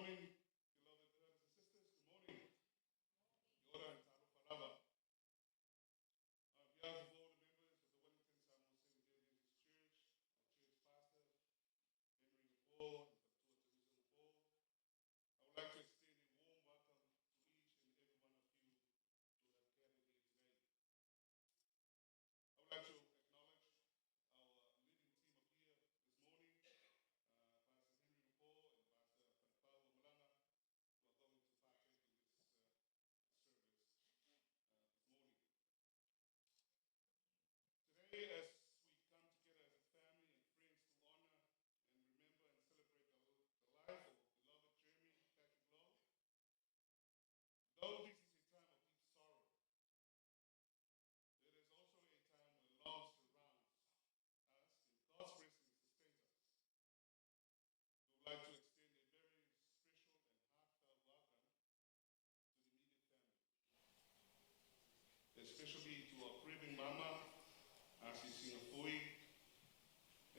morning, beloved brothers and sisters. Good morning. Yora and Talo Palava. On behalf of all the members of the Wellington Samuel St. David's Church, our church pastor, Henry Nepal, and Pastor Jerusalem Nepal, I would like to extend a warm welcome to each and every one of you who have gathered here today. I would like to acknowledge our leading team up here this morning, Pastor Henry Nepal and Pastor Panapau Malanga, who are going to partake in this service this morning. Today, as we come together as a family and friends to honor and remember and celebrate the life of beloved Jeremy Patrick Lowe, though this is a time of deep sorrow, it is also a time where love surrounds us and God's blessings sustain us. We would like to extend a very special and heartfelt welcome to the immediate family, especially to our grieving mama, Asi Singapore,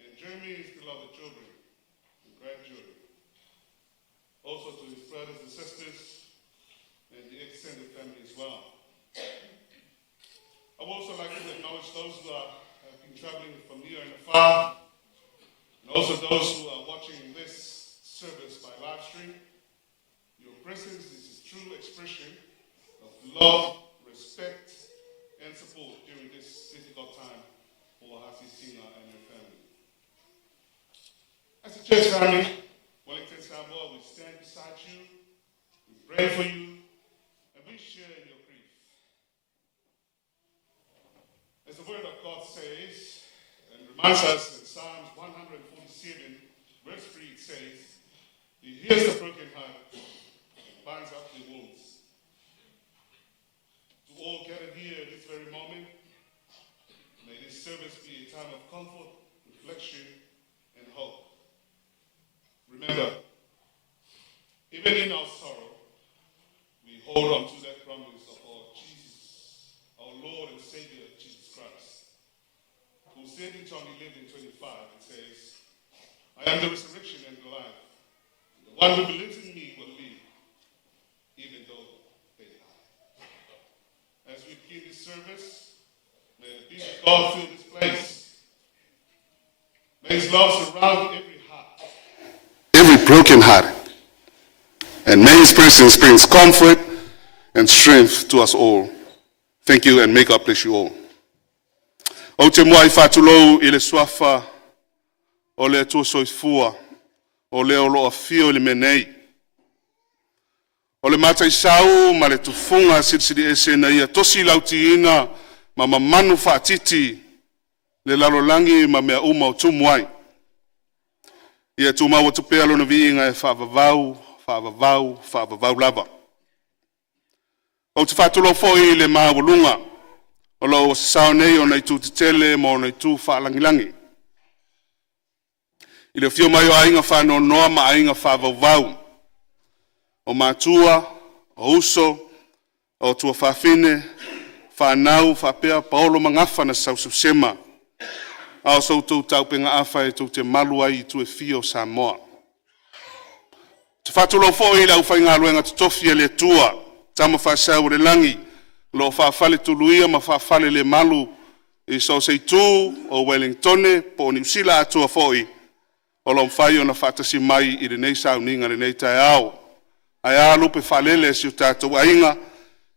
and Jeremy's beloved children and grandchildren. Also to his brothers and sisters and the extended family as well. I would also like to acknowledge those who have been traveling from near and afar, and also those who are watching this service by live stream. Your presence is a true expression of love, respect, and support during this difficult time for Hasi Singa and her family. As a church family, Wellington Samoa, we stand beside you, we pray for you, and we share in your grief. As the word of God says, and reminds us in Psalms 147, verse 3, it says, He hears the broken heart, binds up the wounds. To all gathered here at this very moment, may this service be a time of comfort, reflection, and hope. Remember, even in our sorrow, we hold on to that promise of our Jesus, our Lord and Savior, Jesus Christ, who said in John 11:25, it says, I am the resurrection and the life. The one who believes in me will live, even though they die. As we begin this service, may the peace of God fill this place. May His love surround every heart, every broken heart, and may His presence brings comfort and strength to us all. Thank you, and may God bless you all. O te moai whātulou I le suafa, o le atua soifua, o le olo afio I le menei. O le matai sau ma le tufunga sirisiri ese na ia tosi lautiina ma mamanu whaatiti le lalolangi ma mea uma o tumuai. Ia tu mau tu pea lona viinga e whaavavau lava. O te whātulo foi le maawalunga, o lo se sao nei o nei tu te tele mo nei tu whaalangilangi. I le fio mai o ainga whano noa ma ainga whaavavau. O mātua, o uso, o tua whawhine, whanau, whapea, paolo mangafa na saususema. Ao sau tau taupenga awha e tau te malu ai I tu e fio Samoa. Te whatulo fo I lau whainga luenga te tofi le tua, tama whasau le langi, lo whawhale tuluia ma whawhale le malu, I so sei tū o Wellingtone, po ni usila atua foi, o lo mwhai o na whatasi mai I le nei sau ninga le nei tai au. Ai a lupe whalele si o tātou ainga,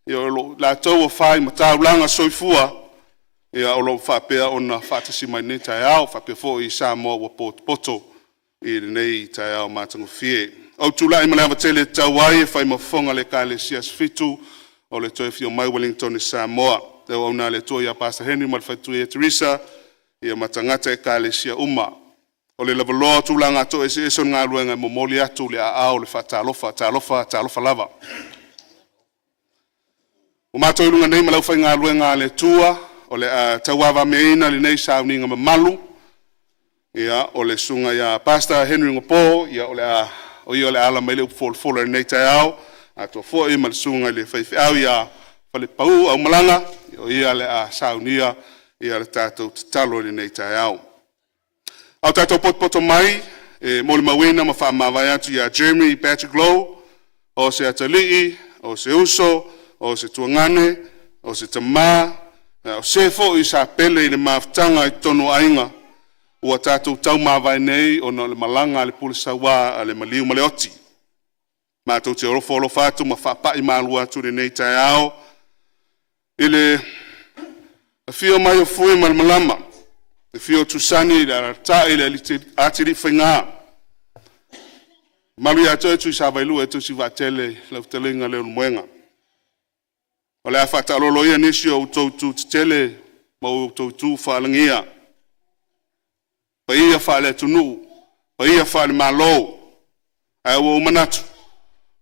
I o la tau o whai ma taulanga soifua, ia o lo whapea o na whatasi mai nei tai au, whapea fo I Samoa wa poto I le nei tai au mātangu fie. Au tula I malawa tele tau ai e whai mawhonga le ka le sias fitu o le toi fio mai Wellington I Samoa. Te au na le toi a Pastor Henry ma le whaitu e Teresa, ia matangata e ka le sia uma. O le lavaloa tula ngā to ese eson ngā luenga momoli atu le a au le whatalofa lava. O mātou ilunga nei malau whai ngā luenga le tua, o le tauawa meina le nei sauninga mamalu, ia o le sunga ia Pastor Henry Ngopo, ia o le ala mai le upfolfola le nei tai au, ato fo I malsunga le whaifi au ia whale pau au malanga, ia le a saunia, ia le tātou te talo le nei tai au. Au tātou potpoto mai, mo le mawina ma whaamawai atu ia Jeremy Patrick Lowe, o se atalii, o se uso, o se tuangane, o se tamā, o se fo i sa pele i le mawhtanga i tonu ainga, ua tātou tau mawai nei o na le malanga le pule sawa a le maliu ma le oti. Mātou te orofo olofa atu ma whapai mālua atu le nei tai ao, i le fio mai o fui ma le malama, le fio tusani le ta i le atiri whainga. Malu atu e tu sa vailu e tu si vatele le telenga le mwenga. O le afata lolo ia nisi o utoutu tele ma o utoutu whaalangia. Pa ia whaale tunu, pa ia whaale malo, ai o manatu.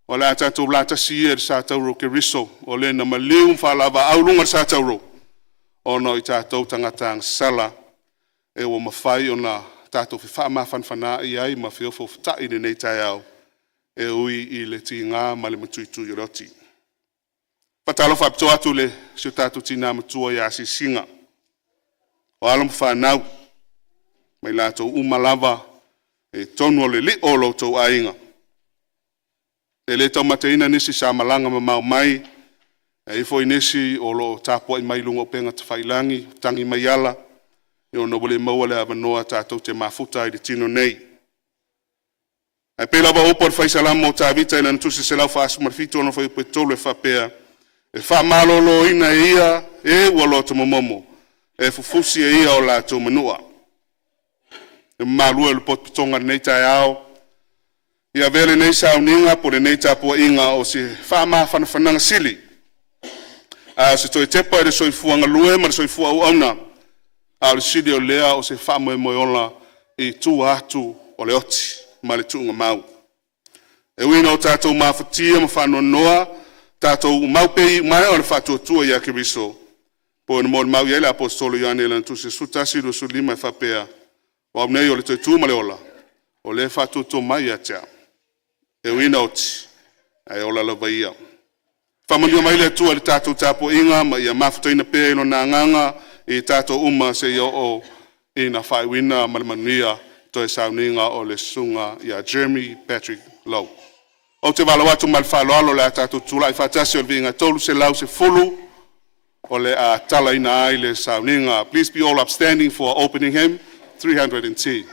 O le atatu lata si e sa tauro ke riso, o le na maliu whaalawa aulunga sa tauro. O no i tātou tangata ang sala, e o mawhai o na tātou whiwha mawhanwhana i ai ma whiofo whatai ni nei tai au, e ui i le ti ngā ma le matuitu i roti. Patalo whapito atu le si o tātou tina matua i asi singa. O alam whanau, mai lātou umalawa e tonu o le li o loutou ainga. E le tau mateina nisi sa malanga ma mau mai, e ifo i nisi o lo tāpua i mai lunga o penga te whailangi, tangi mai ala, e o nobole maua le avanoa tātou te mafuta i le tino nei. Ai pēla wa opo le whaisalama o tāvita i nantusi se lau whaasu marfito ono whai petolo e whapea, e wha malolo ina e ia e ua lo te momomo, e fufusi e ia o lātou manua. E malua e le potpitonga nei tai ao, ia vele nei sa uninga po le nei tāpua inga o se wha maa whanawhananga sili. A se toi tepa e le soifua ngalue ma le soifua au auna, a le sili o lea o se wha moe moe ola i tu atu o le oti, ma le tuunga mau. E wina o tātou mawhatia ma whanua noa, tātou maupei mai o le whatua tua ia kiriso. Po ena mo le mau iele apostolo Ioane lan tu se sutasi do su lima e whapea, o amnei o le toi tūma le ola, o le whatua tua mai a tea. E wina oti, ai ola la vaia. Whamanua mai le tua le tātou tāpua inga, ma ia mawhataina pēa ino nā nganga, i tātou uma se ia o ina whai wina ma le manuia, toi sauninga o le sunga ia Jeremy Patrick Lowe. O te wala watu mal whaloalo le a tātou tula i whatasi o le vinga tolu se lau se fulu o le a tala ina ai le sauninga. Please be all upstanding for opening hymn 310.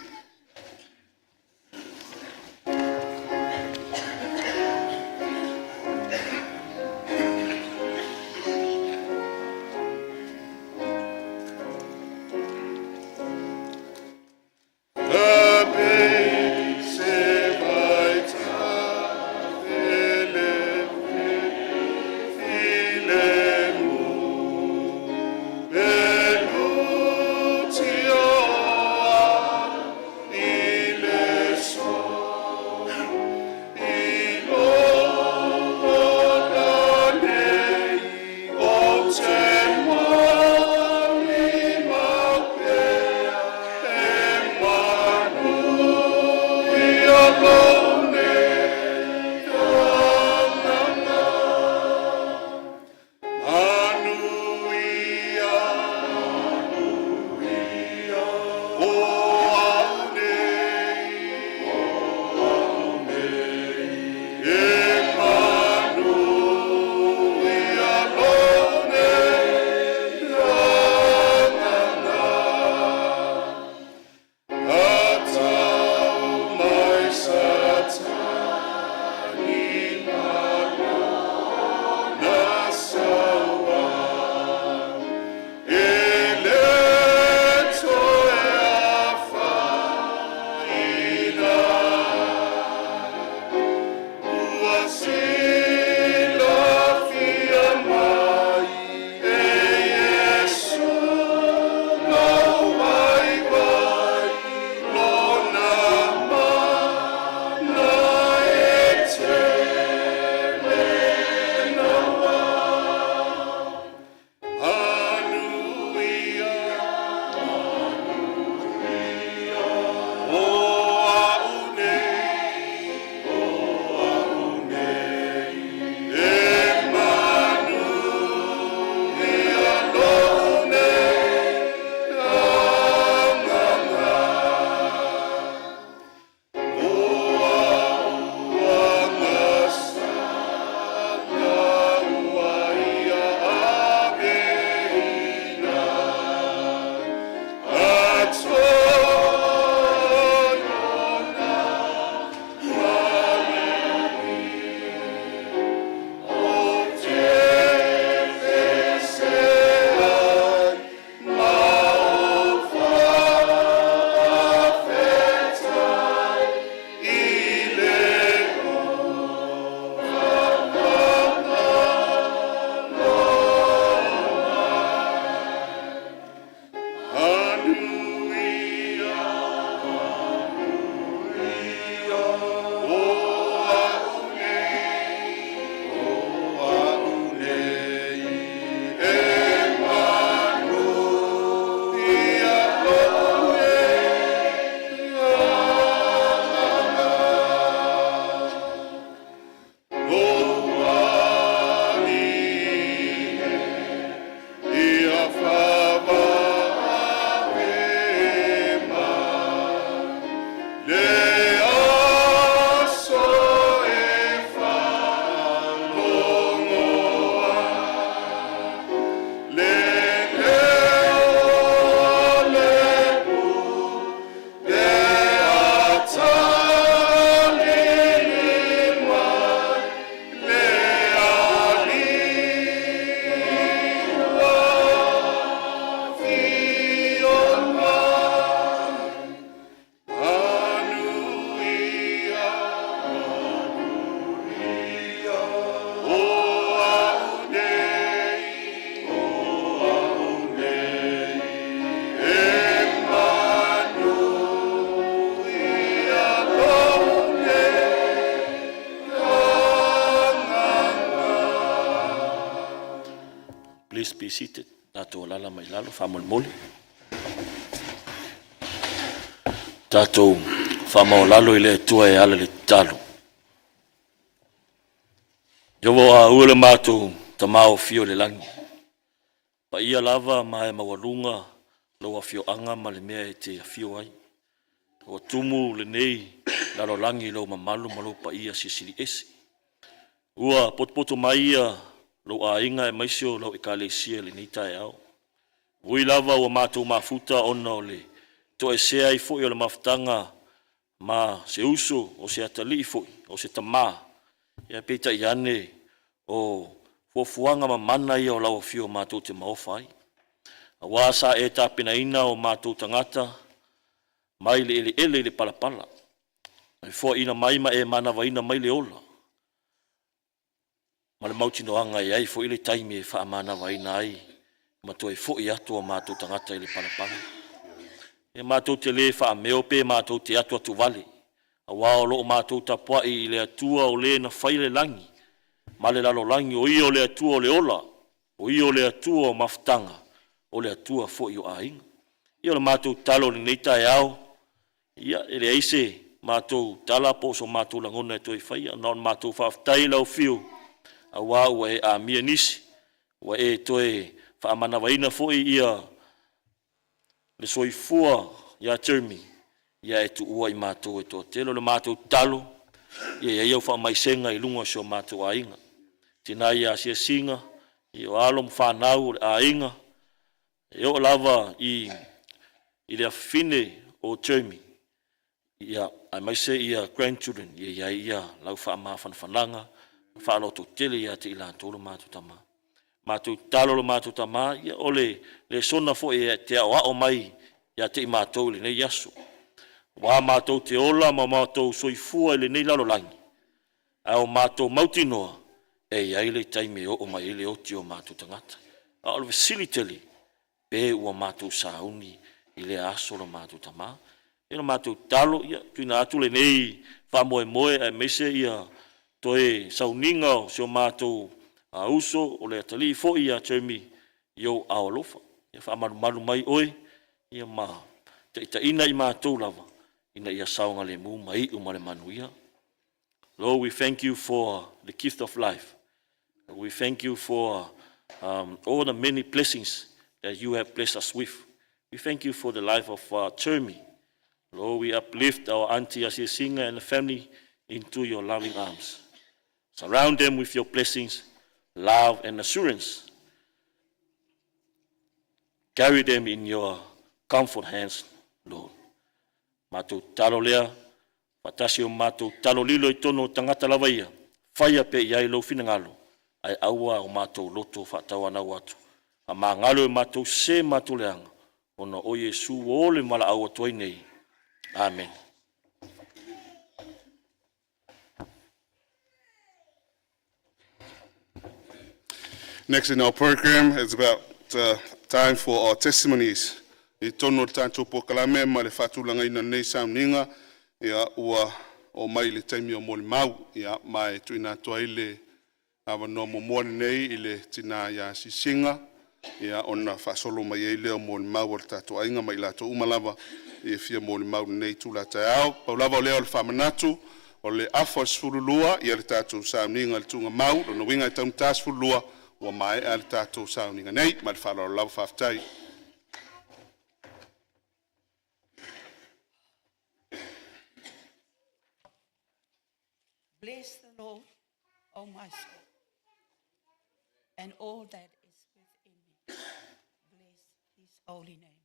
Please be seated. Tātou lala mai lalo, whamolmoli. Tātou whamau lalo I le tua e ala le talo. Jowo a ule mātou ta mao fio le langi. Pa ia lava ma e mawalunga lo a fio anga ma le mea e te fio ai. O tumu le nei lalo langi lo mamalu malo pa ia sisiri esi. Ua potpoto mai ia lo a inga e maisio lo I kalesia le nita e au. Ui lava ua mātou mafuta ona o le to e sea I foi o le maftanga ma se uso o se atali I foi o se tama. Ia peta I ane o fuafuanga ma mana ia o lau fio mātou te maofai. A wasa e tāpina ina o mātou tangata mai le ele le palapala. Mai fua ina mai ma e mana waina mai le ola. Ma le mauti noanga I ai fo ile taimi e wha amana waina ai. Ma to e fo I atua mātou tangata I le palapala. E mātou te le wha ameo pe mātou te atua tu vale. A wao lo mātou tapua I le atua o le na whaile langi. Ma le lalo langi o I o le atua o le ola. O I o le atua o maftanga. O le atua fo I o ainga. I o le mātou talo le neita e au. Ia ele aise mātou tala po so mātou langona e toi whaia. Non mātou whaftai lau fio. A wau e a mia nisi, wa e toe whaamana waina fo I ia le soifua ia termi, ia e tu ua I mātou e tō telo le mātou talo, ia iau whaamaisenga I lunga so mātou a inga. Tina ia sia singa, I o alom whanau a inga, e o lava I le afine o termi, ia a maise ia grandchildren, ia lau whaamawhanwhananga, whaalo to tele ia te ila tolo mātou tama. Mātou talo lo mātou tama, ia ole le sona fo e te au o mai, ia te I mātou le nei aso. Wā mātou te ola, ma mātou soifua le nei lalo langi. Au mātou mautinoa, e iai le taime o mai le oti o mātou tangata. A ole vesilitele, pe ua mātou sauni, I le aso lo mātou tama. E lo mātou talo, ia, tuina atu le nei, wha moe e mese ia, toe sauninga o seo mātou a uso o le atali fo ia termi yo aolofa. Ia wha malu mai oe, ia ma te ina I mātou lava, ina ia saunga le mu mai uma le manuia. Lord, we thank you for the gift of life. We thank you for all the many blessings that you have blessed us with. We thank you for the life of Termi. Lord, we uplift our auntie Asia Singer and the family into your loving arms. Surround them with your blessings, love, and assurance. Carry them in your comfort hands, Lord. Mātou talo lea, patasi o mātou talo lilo I tono tangata lawaia, whaia pe iai lau finangalo, ai aua o mātou loto whatau anau atu. A mā ngalo e mātou se mātou leanga, ono o Yesu o le mala aua toi nei. Amen. Next in our program is about time for our testimonies. I tono tātou po kalame ma le whatulanga ina nei sauninga ia ua o mai le taimi o mole mau ia mai tuina toa ile awa no momoane nei ile tina ia sisinga ia ona whasolo mai ile o mole mau o le tātou ainga mai lato umalava ia fia mole mau nei tula tai au paulava o leo le whamanatu o le afos fululua ia le tātou sauninga le tunga mau no winga I taum tas fululua wa mai al tātou sauninga nei ma le whala o lau whaftai. Bless the Lord, O my soul, and all that is within me. Bless his holy name.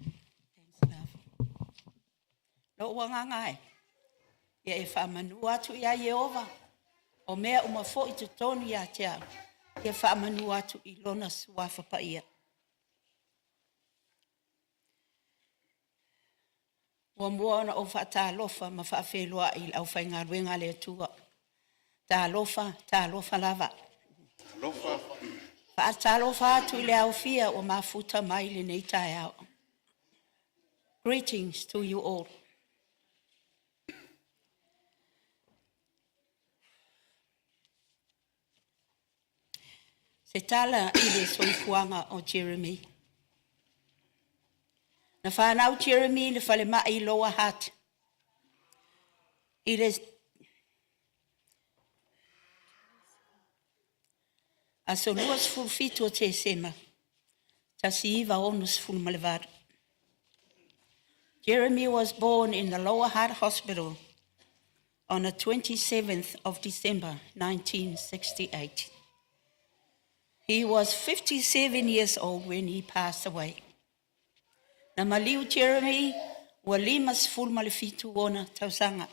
Thanks, love. Lo wangangai. Ia e whamanu atu ia Yehova. O mea umafo I te tonu ia te au. Ia whamanu atu I lona suafa pa ia. Wa mua ona o whata alofa ma whawhelua I au whainga ruenga le tua. Ta alofa lava. Alofa. Whata alofa atu I le au fia o mafuta mai le nei tae au. Greetings to you all. Se tala I le soifuanga o Jeremy. Na whanau Jeremy le whale mai I Lower Hutt. I le a so luas fulfito te sema. Ta si iwa onus fulmalevado. Jeremy was born in the Lower Hutt Hospital on the 27th of December, 1968. He was 57 years old when he passed away. Na maliu Jeremy wa limas fulmalefitu ona tausanga.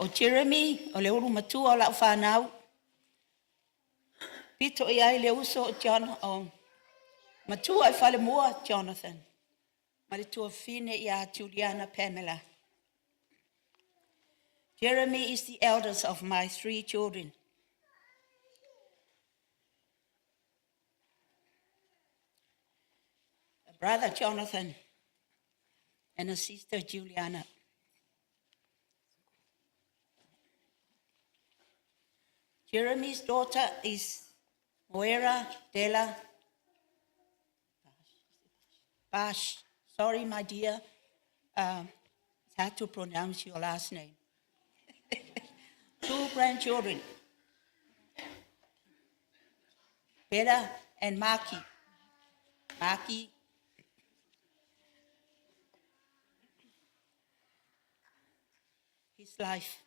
O Jeremy o le uru matua o la whanau. Pito I ai le uso o matua I whale mua Jonathan. Ma le tua fine I Juliana Pamela. Jeremy is the eldest of my 3 children. A brother Jonathan and a sister Juliana. Jeremy's daughter is Moira Della Bash. Sorry, my dear. It's hard to pronounce your last name. 2 grandchildren, Bella and Maki. Maki. His life.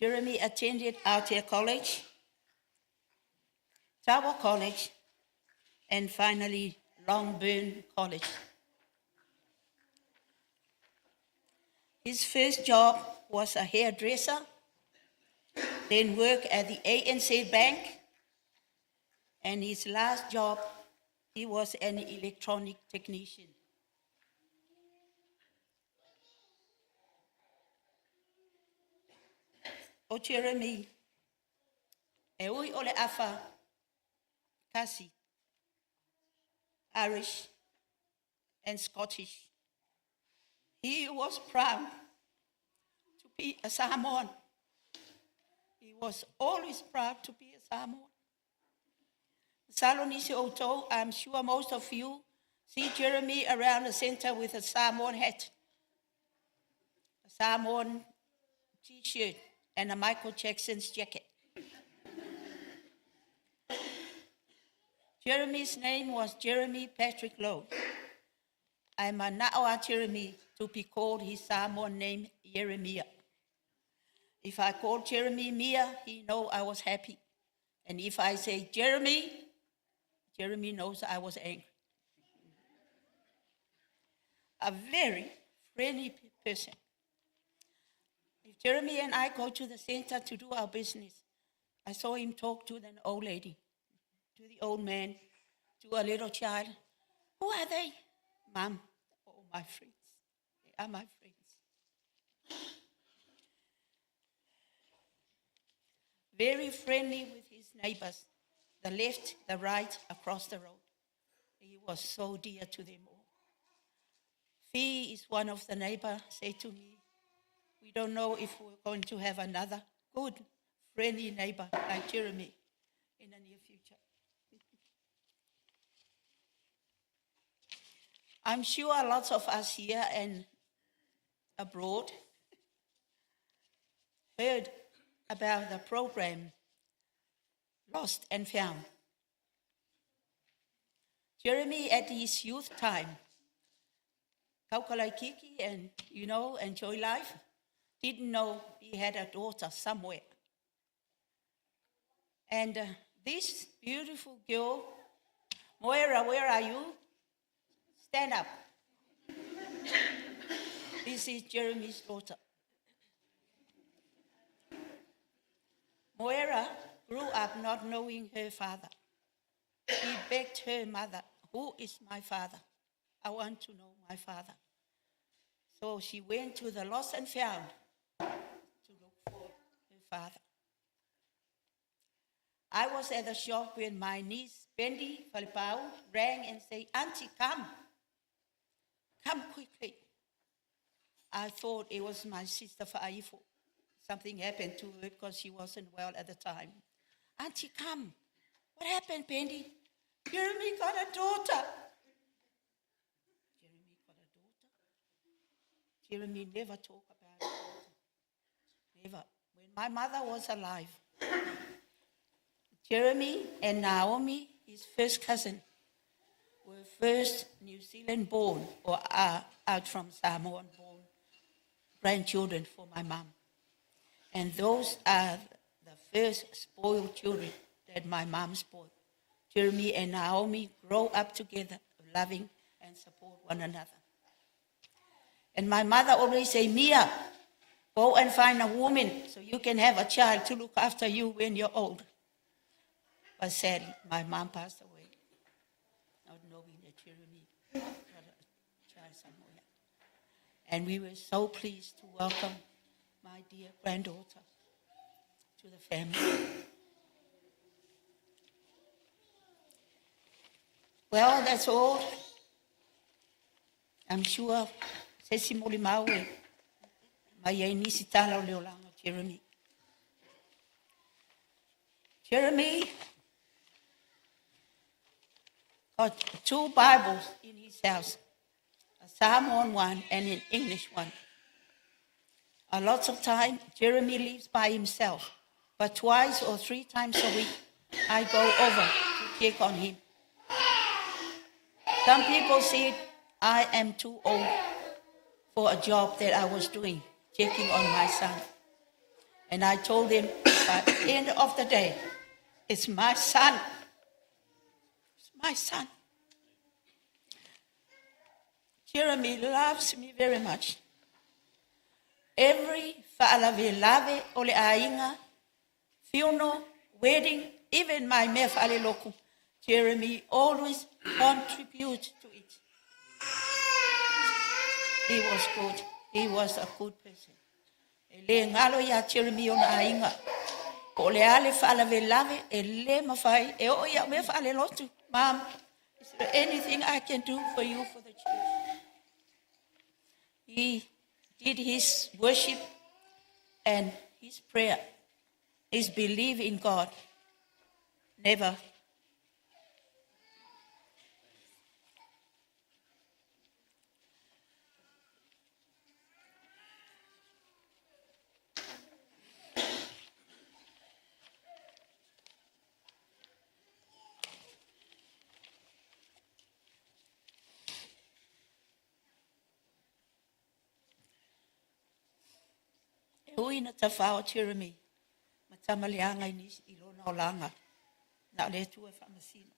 Jeremy attended Aotea College, Tawa College, and finally Longburn College. His first job was a hairdresser, then worked at the ANC Bank, and his last job, he was an electronic technician. O Jeremy, e ui ole afa, Kasi, Irish, and Scottish. He was proud to be a Samoan. He was always proud to be a Samoan. Salonisi Oto, I'm sure most of you see Jeremy around the center with a Samoan hat, a Samoan t-shirt, and a Michael Jackson's jacket. Jeremy's name was Jeremy Patrick Lowe. I'm a Na'awa Jeremy to be called his Samoan name, Jeremiah. If I called Jeremy Mia, he know I was happy. And if I say Jeremy, Jeremy knows I was angry. A very friendly person. If Jeremy and I go to the center to do our business, I saw him talk to an old lady, to the old man, to a little child. Who are they? Mom, oh, my friends. They are my friends. Very friendly with his neighbors, the left, the right, across the road. He was so dear to them all. Fee is one of the neighbors, said to me, we don't know if we're going to have another good, friendly neighbor like Jeremy in the near future. I'm sure lots of us here and abroad heard about the program Lost and Found. Jeremy, at his youth time, Kaukalaikiki and, enjoy life, didn't know he had a daughter somewhere. And this beautiful girl, Moira, where are you? Stand up. This is Jeremy's daughter. Moira grew up not knowing her father. She begged her mother, "Who is my father? I want to know my father." So she went to the lost and found to look for her father. I was at the shop when my niece, Bendy Falipao, rang and said, "Auntie, come. Come quickly." I thought it was my sister Fa'aifo. Something happened to her because she wasn't well at the time. "Auntie, come. What happened, Bendy?" "Jeremy got a daughter." Jeremy got a daughter? Jeremy never talked about it. Never. When my mother was alive, Jeremy and Naomi, his first cousin, were first New Zealand born or out from Samoan born grandchildren for my mom. And those are the first spoiled children that my mom spoiled. Jeremy and Naomi grow up together, loving and support one another. And my mother always say, "Mia, go and find a woman so you can have a child to look after you when you're old." But sadly, my mom passed away, not knowing that Jeremy got a child somewhere. And we were so pleased to welcome my dear granddaughter to the family. Well, that's all. I'm sure Sesi Molimaue, mai nisi tala o leolanga Jeremy. Jeremy got 2 Bibles in his house, a Samoan one and an English one. A lot of time, Jeremy lives by himself, but 2 or 3 times a week, I go over to check on him. Some people said I am too old for a job that I was doing, checking on my son. And I told them, by the end of the day, it's my son. It's my son. Jeremy loves me very much. Every fa'alavelave o le ainga, funeral, wedding, even my mea fa'aleloku, Jeremy always contributes to it. He was good. He was a good person. E le ngalo ya Jeremy ona ainga. O le ale fa'alavelave, e le mawhai, e o ia mea fa'alelotu. "Mom, is there anything I can do for you for the church?" He did his worship and his prayer, his belief in God. Never. Hui na tawhao Jeremy, matamaleanga i lona o langa, na le tu e whamasino.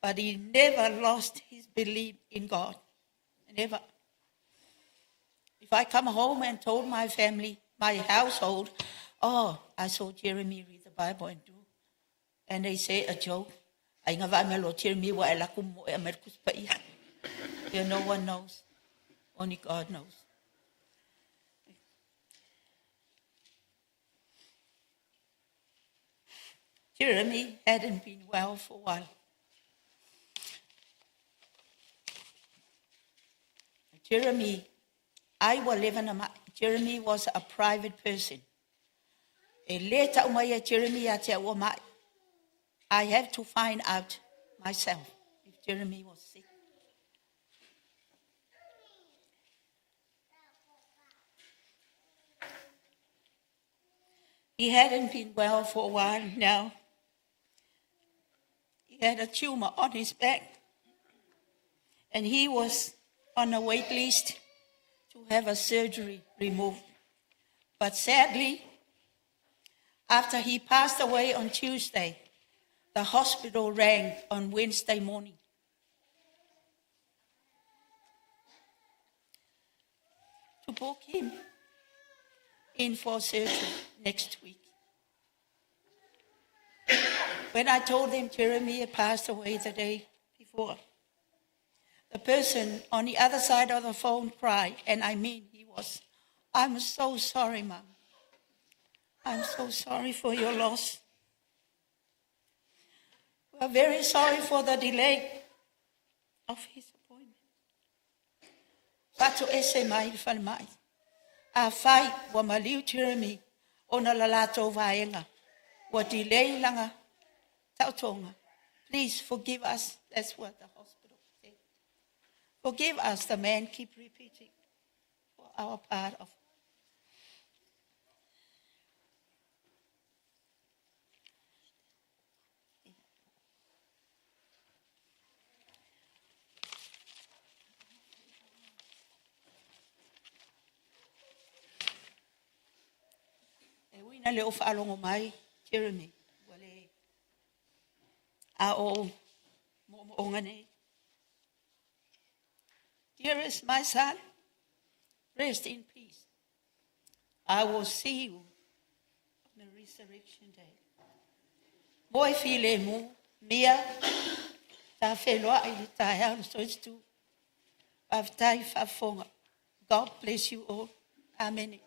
But he never lost his belief in God. Never. If I come home and told my family, my household, "Oh, I saw Jeremy read the Bible and do," and they say a joke, "Ai ngā wāmelo Jeremy wa e laku mo e Amerikus pa ia." No one knows. Only God knows. Jeremy hadn't been well for a while. Jeremy was a private person. E le tau mai a Jeremy a te ua mai. I have to find out myself if Jeremy was sick. He hadn't been well for a while now. He had a tumor on his back, and he was on a wait list to have a surgery removed. But sadly, after he passed away on Tuesday, the hospital rang on Wednesday morning. To book him in for surgery next week. When I told them Jeremy had passed away the day before, the person on the other side of the phone cried, and I mean he was, "I'm so sorry, Mum. I'm so sorry for your loss. We're very sorry for the delay of his appointment." Pato ese mai whale mai. A whai wa maliu Jeremy o na lalato vaenga. Wa delay langa tautonga. Please forgive us. That's what the hospital said. Forgive us, the man keep repeating, for our part of. Na leo whaalongo mai, Jeremy, wale a o mo ngane. Dearest my son, rest in peace. I will see you on the resurrection day. Boy file mu, mia, ta wheloa I ta hea so it's tu. Aftai whafonga. God bless you all. Amen.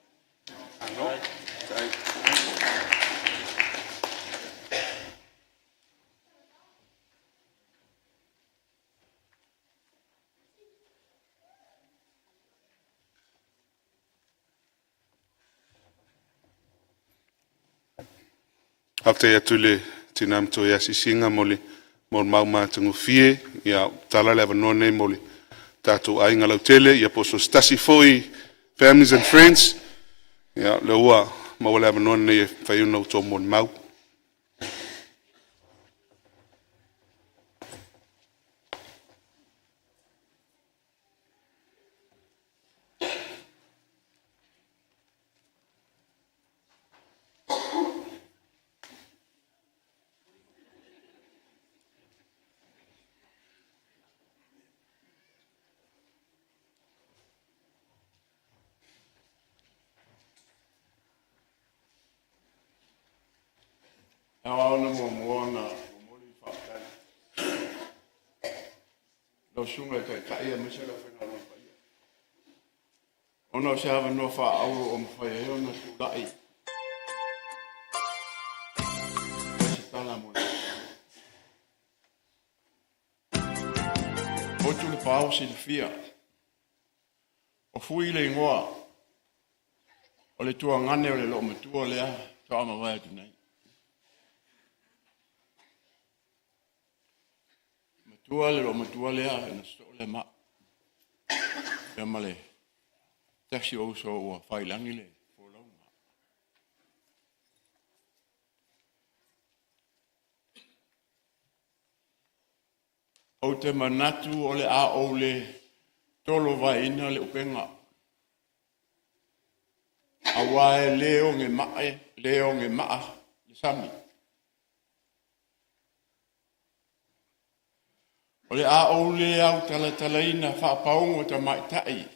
Hafte ya tule tinam to ya sisinga mole mon mau matungu fie ya tala le vanone mole tatu ainga lautele ya poso stasi foi families and friends ya lewa mawala vanone fayuna to mon mau. Aona moana moli whakari. Lo sunga kai a misera whena no pai. Ona se hawa no wha au o mwhai he ona tūrai. Se tala mona. O tūle pāu si le fia. O fui le ingoa. O le tua ngane o le lo matua lea. Toa mawai atu nei. Tua le roma tua lea na sto le ma. E male. Taxi o so o failangi le for long. O te manatu o le a o le tolo vaina le upenga. Awae leo nge maa le sami. O le a o le au talaina whapaungo ta maitai.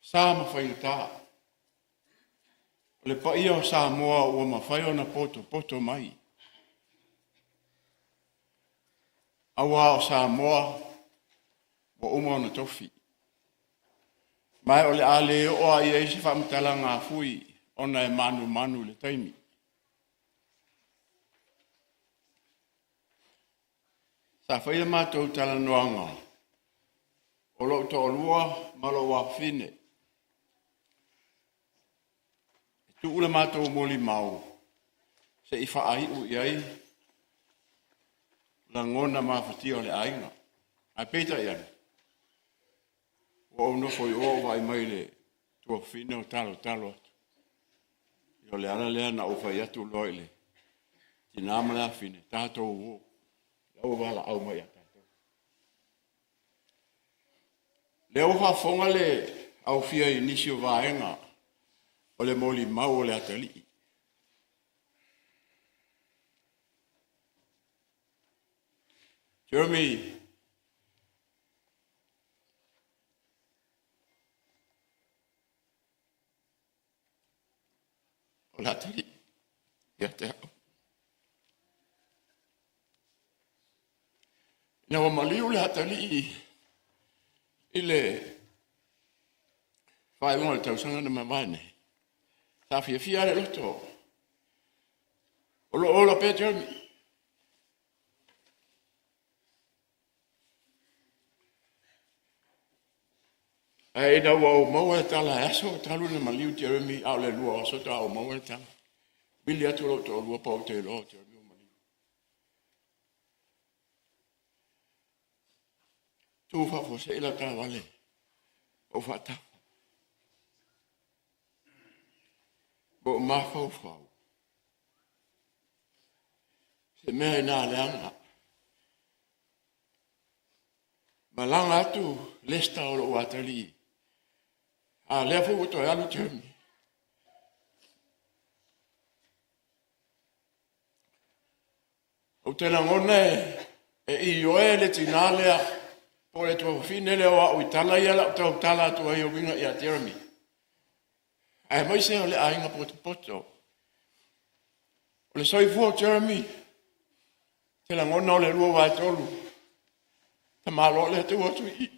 Sa mawhai ta. O le paia o sa moa ua mawhai o na poto mai. Awa o sa moa o uma o na tofi. Mai o le a le o a ia isi whamtala ngā fui o na e manu le taimi. Sa whaia mātou tala noanga. O lo to olua malo wa fine. Tu ule mātou moli mau. Se I whaai u iai. La ngona mawhati o le ainga. Ai peta ian. O no foi o vai mai le. Tua fine o talo atu. I o le ala lea na o whai atu loile. Tina amala fine. Tātou o. Lau wala au mai ata. Leo whafonga le au fia inisio vaenga o le moli mau o le atali. Jeremy, o le atali, ia te hau. Ina wa maliu le atali i le whaenga le tausanga na mamane. Ta fia le loto. Ola pe Jeremy. Ai na wa mau e tala aso talu na maliu Jeremy au le lua so ta au mau e tala. Bili atu lo to lua pa o te lo Jeremy o maliu. Tu fa fo se la ta vale. O fa ta. Bo ma fo fo. Se me na le anga. Malanga atu lesta o lo watali. A le fo to ya lu Jeremy. O te langone e i oe le tinalea po le tua fine le wa o tala ia la tau tala tu ai o winga ia Jeremy. Ai mai se o le ainga poto. O le soifua Jeremy. Te langona o le lua wa tolu. Ta malo le te watu i.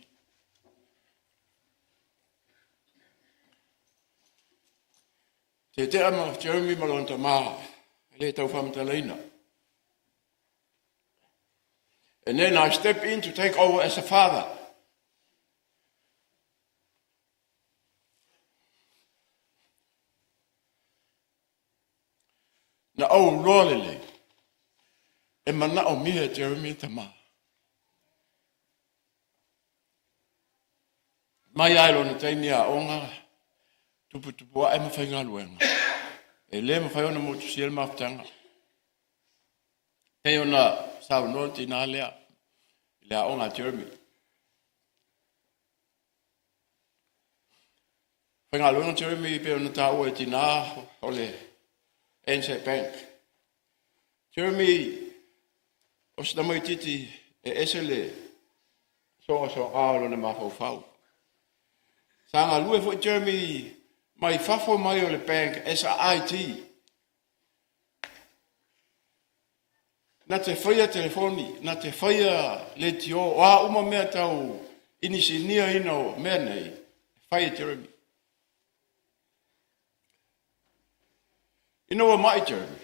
Te ama Jeremy malonta maa. Le tau whamtalaina. And then I step in to take over as a father. Na au rolele. E mana o mia Jeremy tama. Mai ailo na taini a onga. Tupu a e mawhainga luenga. E le mawhaiona motu siel maftanga. Hei ona sau nolti na lea. Lea onga Jeremy. Whainga luenga Jeremy pe ona tau e tina o le NZ Bank. Jeremy o sina mai titi e esele so aolo na mawhau. Sanga lue fo Jeremy mai fafo mai o le bank SIT. Na te whaia telefoni, na te whaia le tio, wa uma mea tau inisinia ino mea nei, whaia Jeremy. Ino wa mai Jeremy.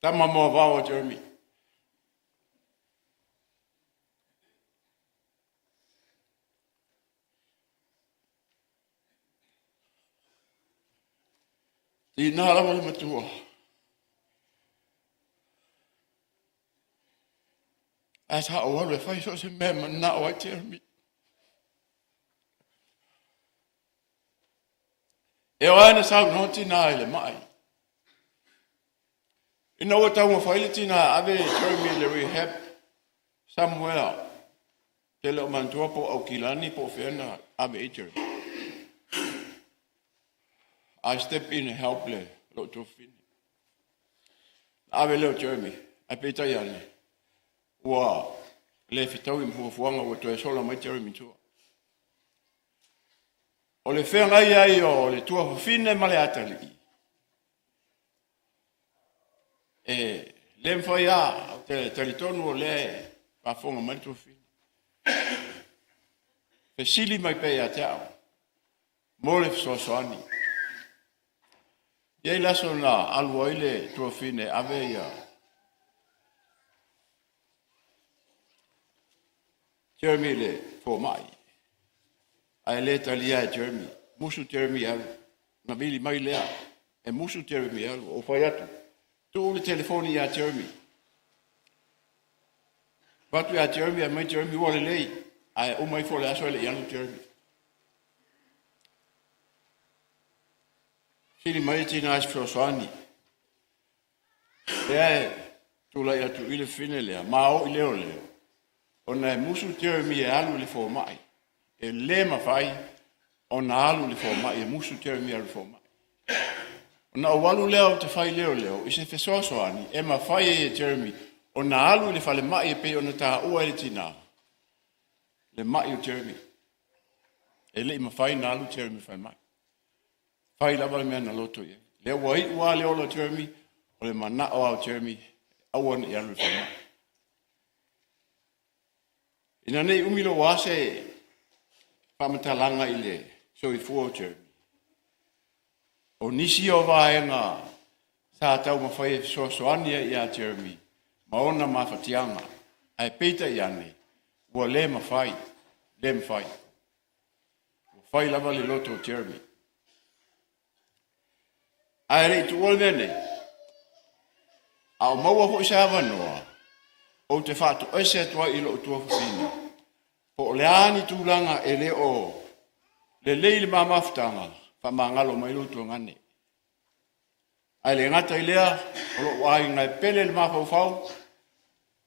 Tama moa wao Jeremy. I nara wale matua. As ha o wale whai so se mea na o ai Jeremy. E o ana sau no tina ele mai. Ina o tau ma whaile tina ave Jeremy le rehab somewhere. Te leo mantua po au kilani po whiana ave e Jeremy. I step in and help le lo to fin. Ave leo Jeremy, a peta yale. Ua le fitau im fuanga o to e sola mai Jeremy tua. O le whea ngai ai o le tua fine ma le atali. E le mwhai a te taritonu o le pa fonga mai tua fine. Fe sili mai pe a te au. Mo le fisoasoani. Iei laso na alua ile tua fine ave ia. Jeremy le fo mai. Ai le talia Jeremy. Musu Jeremy alu. Na vili mai lea. E musu Jeremy alu. O whai atu. Tu le telefoni a Jeremy. Watu a Jeremy a mai Jeremy wale lei. Ai o mai fo le aso ele ianu Jeremy. Sili mai tina as fioswani. Lea tula ia tu ile fine lea. Mao i leo leo. Ona e musu Jeremy e alu le fo mai. E le mawhai. Ona alu le fo mai. E musu Jeremy alu fo mai. Ona o walu leo te whai leo leo. I se fesoasoani. E mawhai e Jeremy. Ona alu le fale mai e pe ona ta ua e tina. Le mai o Jeremy. E le mawhai na alu Jeremy whai mai. Whai lava le mea na loto ye. Le wai ua le ola Jeremy. O le mana o au Jeremy. Awan i alu whai mai. Ina nei umilo wase pamatalanga i le so i fuo Jeremy. O nisi o vaenga sa tau mawhai soasoania i a Jeremy. Maona mawhatianga. Ai peita i ane. Ua le mawhai. Le mawhai. Ua whai lava le loto Jeremy. Ai rei tu ol nene. Au maua ho isa avanoa. O te whātu ese atua i lo tua whawhina. Po le ani tūranga e le o. Le leile mā mawhtanga. Wha mā ngalo mai lo tua ngane. Ai le ngata i lea. O lo wai ngai pele le mā whau.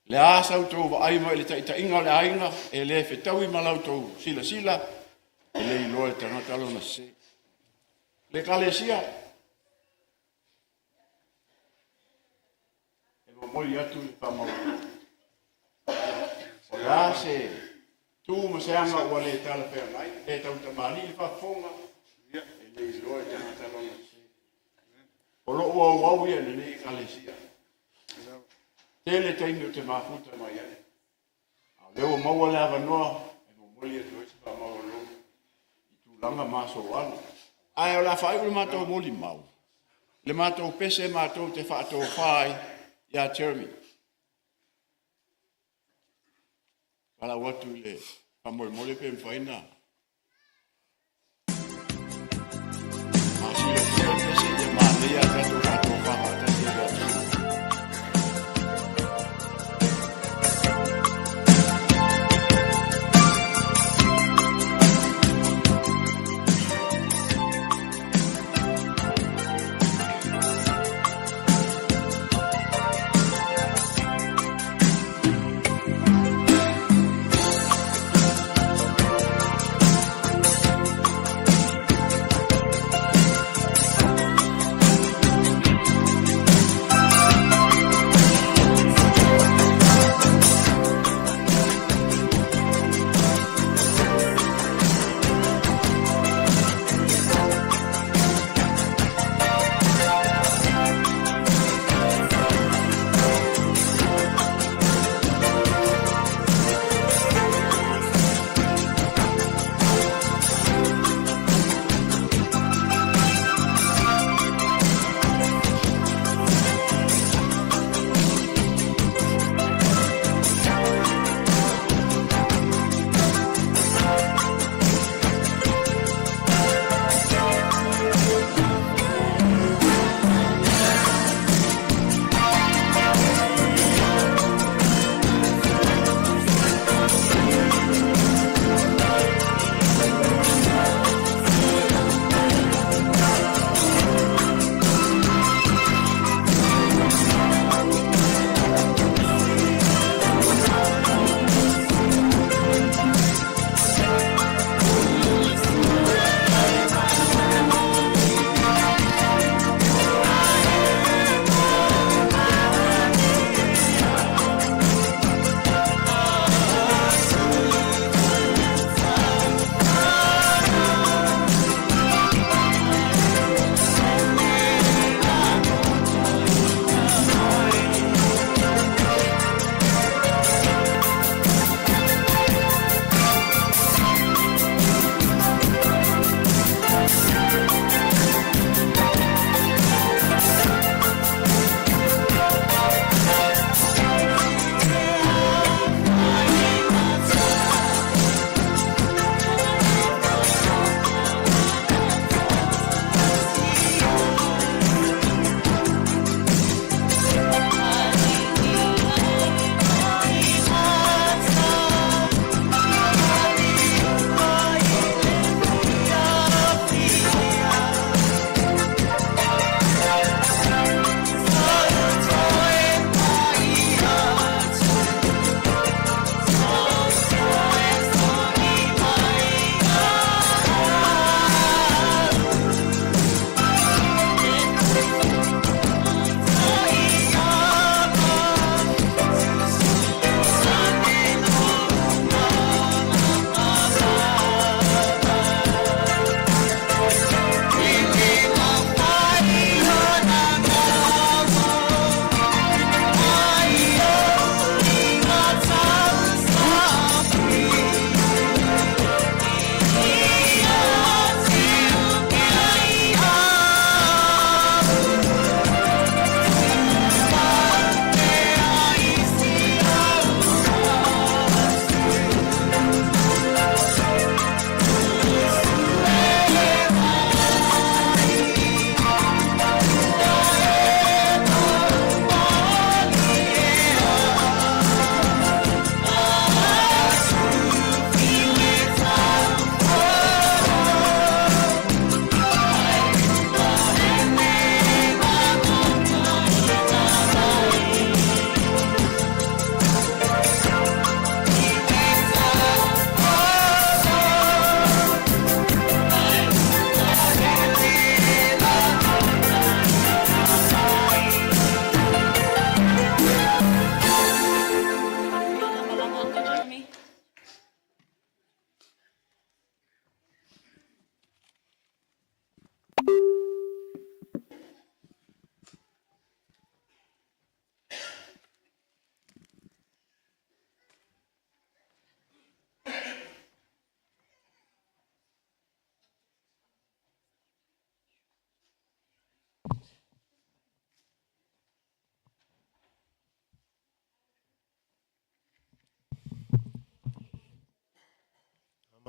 Le asau tō wa ai mai le taita inga le ainga. E le whetau i malau tō sila sila. E le i loa le tangata lo na se. Le kalesia. Moli atu le pamau. O la se tu mo se anga ua le tala pea nai. E tau tamani le whafonga. E le loa e tana talona se. O lo ua wau ia le ne kalesia. Tele taimi o te mafuta mai ane. Leo maua le avanoa. E mo moli atu esi pamau lo. I tu langa maso anu. Ai o la whai ule mātou moli mau. Le mātou pese mātou te whaatou whai. Ya Jeremy. Kala watu le pamol mole pe mfaina. Asi le pese de mane ya tatu tatu fama tatu ya.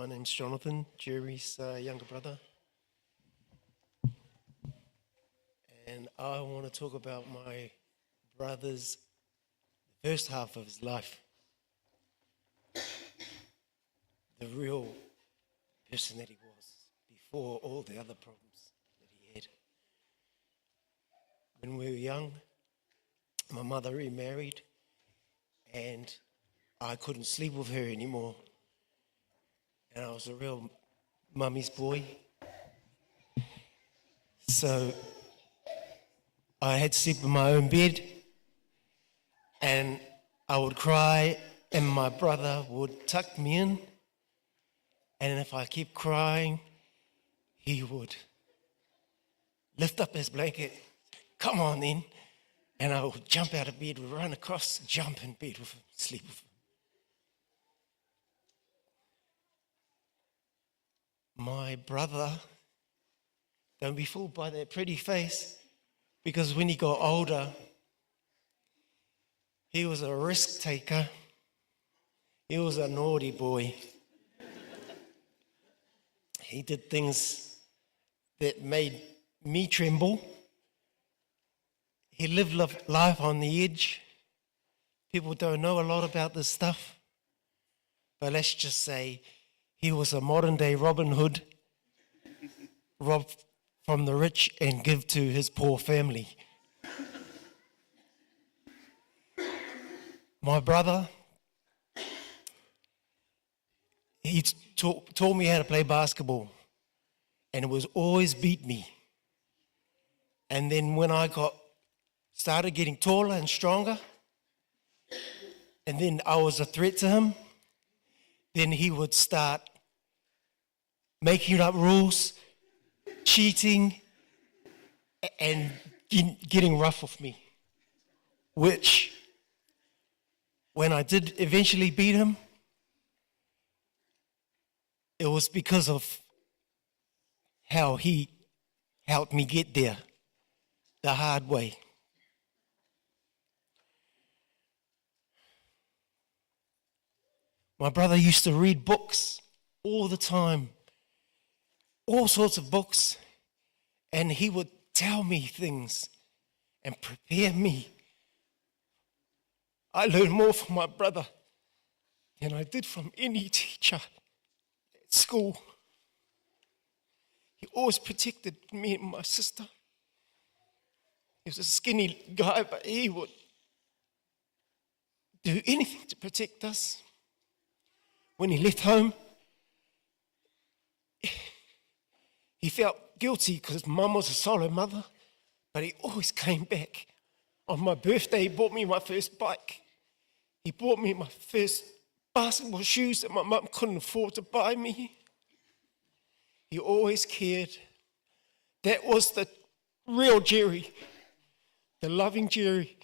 My name's Jonathan, Jerry's younger brother. And I want to talk about my brother's first half of his life. The real person that he was before all the other problems that he had. When we were young, my mother remarried and I couldn't sleep with her anymore. And I was a real mummy's boy. So I had to sleep in my own bed and I would cry and my brother would tuck me in. And if I kept crying, he would lift up his blanket, come on then. And I would jump out of bed, run across, jump in bed with him, sleep with him. My brother, don't be fooled by that pretty face, because when he got older, he was a risk taker. He was a naughty boy. He did things that made me tremble. He lived life on the edge. People don't know a lot about this stuff, but let's just say he was a modern day Robin Hood, rob from the rich and give to his poor family. My brother, he taught me how to play basketball, and it was always beat me. And then when I started getting taller and stronger, and then I was a threat to him, then he would start making up rules, cheating, and getting rough with me, which, when I did eventually beat him, it was because of how he helped me get there the hard way. My brother used to read books all the time, all sorts of books, and he would tell me things and prepare me. I learned more from my brother than I did from any teacher at school. He always protected me and my sister. He was a skinny guy, but he would do anything to protect us. When he left home, he felt guilty because Mum was a solo mother, but he always came back. On my birthday, he bought me my first bike. He bought me my first basketball shoes that my mum couldn't afford to buy me. He always cared. That was the real Jerry, the loving Jerry,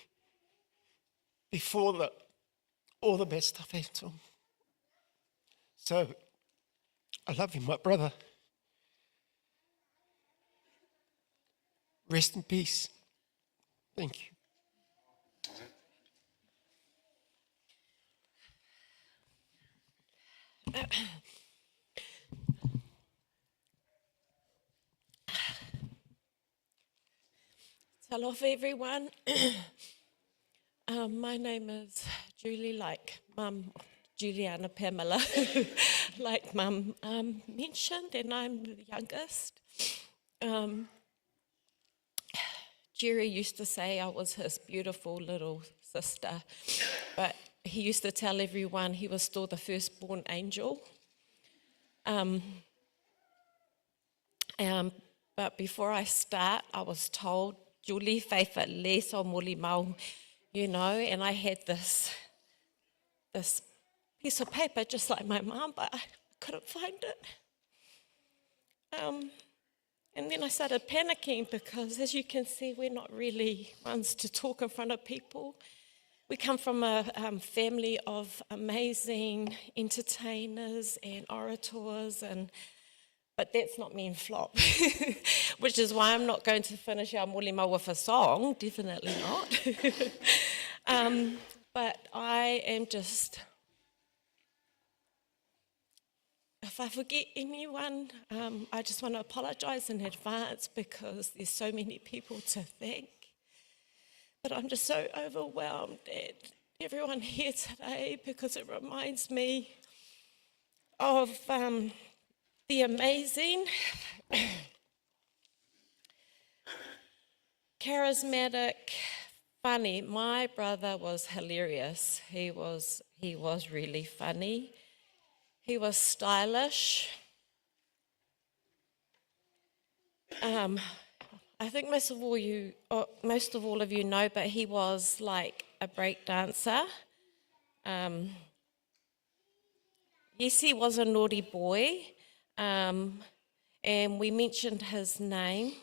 before all the bad stuff happened to him. So, I love you, my brother. Rest in peace. Thank you. Hello, everyone. My name is Julie, like Mum, Juliana Pamela, like Mum mentioned, and I'm the youngest. Jerry used to say I was his beautiful little sister, but he used to tell everyone he was still the firstborn angel. But before I start, I was told, Julie, whaiwha le so moli mau, you know, and I had this piece of paper just like my mum, but I couldn't find it. And then I started panicking because, as you can see, we're not really ones to talk in front of people. We come from a family of amazing entertainers and orators, but that's not me in flop, which is why I'm not going to finish our Molima with a song, definitely not. But I am just if I forget anyone, I just want to apologise in advance because there's so many people to thank. But I'm just so overwhelmed at everyone here today because it reminds me of the amazing, charismatic, funny. My brother was hilarious. He was really funny. He was stylish. I think most of all of you know, but he was like a break dancer. Yes, he was a naughty boy, and we mentioned his name.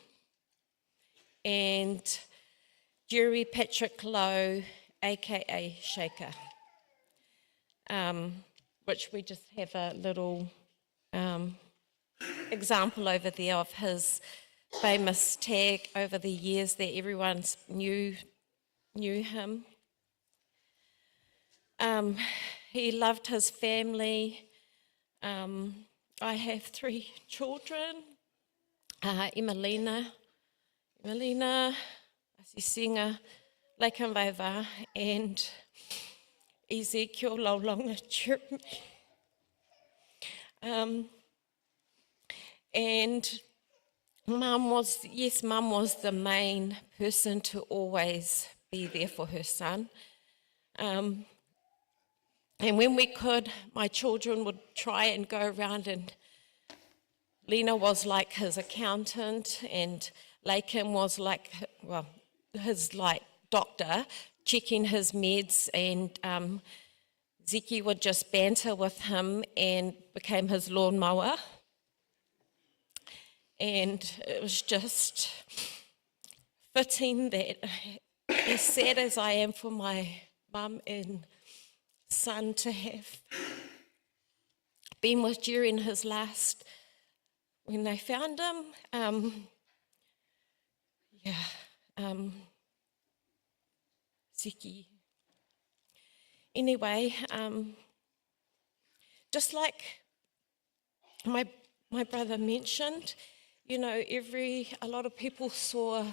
And Jerry Patrick Lowe, aka Shaker, which we just have a little example over there of his famous tag over the years that everyone knew him. He loved his family. I have 3 children, Emelina, Asisinga, Laikamvaiva, and Ezekiel Laulonga Chirp. And Mum was the main person to always be there for her son. And when we could, my children would try and go around, and Lena was like his accountant, and Lakin was like, his like doctor, checking his meds, and Zeki would just banter with him and became his lawnmower. And it was just fitting that, as sad as I am for my mum and son to have been with during his last, when they found him, Zeki. Anyway, just like my brother mentioned, you know, a lot of people saw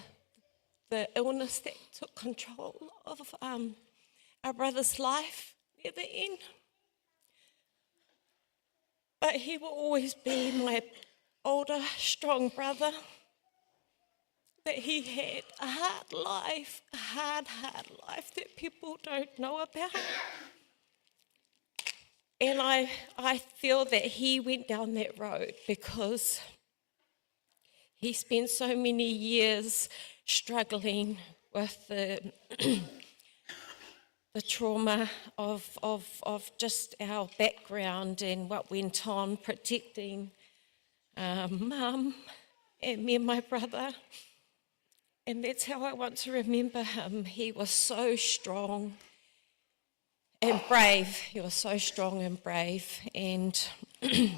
the illness that took control of our brother's life near the end. But he will always be my older, strong brother. That he had a hard life that people don't know about. And I feel that he went down that road because he spent so many years struggling with the the trauma of just our background and what went on, protecting Mum and me and my brother. And that's how I want to remember him. He was so strong and brave. He was so strong and brave. And I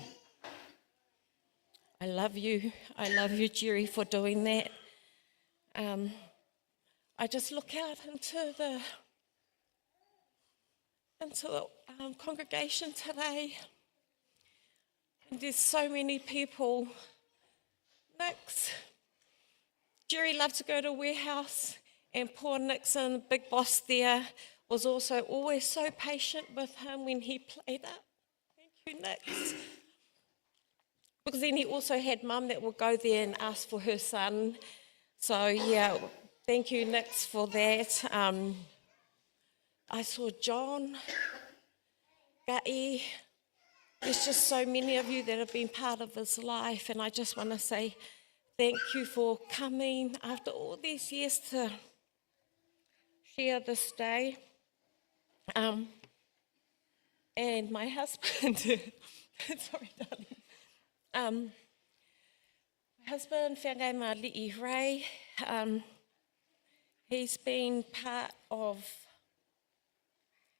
love you. I love you, Jerry, for doing that. I just look out into the congregation today. And there's so many people. Nix. Jerry loved to go to warehouse, and poor Nixon, the big boss there, was also always so patient with him when he played up. Thank you, Nix. Because then he also had Mum that would go there and ask for her son. So yeah, thank you, Nix, for that. I saw John, Gai. There's just so many of you that have been part of his life, and I just want to say thank you for coming after all these years to share this day. And my husband, sorry, darling. My husband, Whangai Mali'i Ray, he's been part of,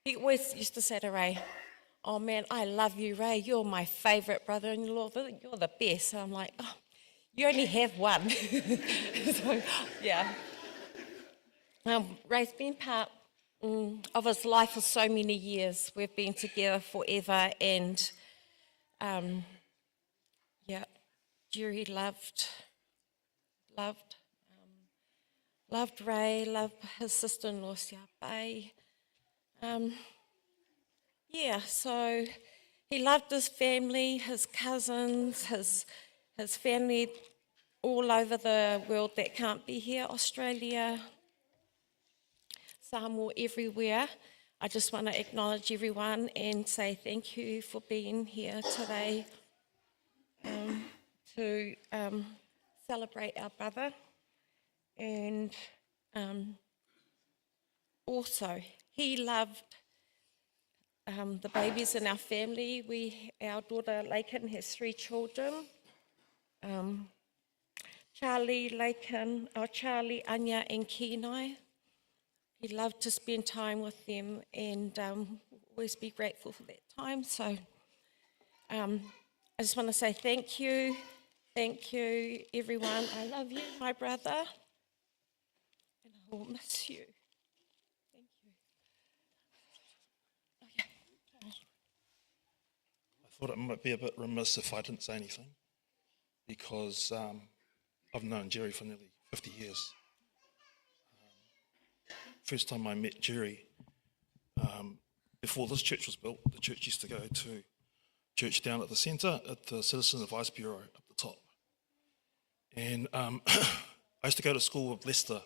he always used to say to Ray, "Oh man, I love you, Ray. You're my favourite brother-in-law. You're the best." And I'm like, "Oh, you only have one." So, yeah. Ray's been part of his life for so many years. We've been together forever, and Yeah, Jerry loved Ray, loved his sister-in-law, Siapai. Yeah, so he loved his family, his cousins, his family all over the world that can't be here, Australia, Samoa, everywhere. I just want to acknowledge everyone and say thank you for being here today to celebrate our brother. And also, he loved the babies in our family. Our daughter Laken has 3 children. Charlie, Laken, Charlie, Anya and Kenai. He loved to spend time with them and always be grateful for that time. So I just want to say thank you everyone. I love you, my brother, and I will miss you. I thought it might be a bit remiss if I didn't say anything, because I've known Jerry for nearly 50 years. First time I met Jerry, before this church was built, the church used to go to church down at the centre at the Citizen Advice Bureau up the top. And I used to go to school with Lester,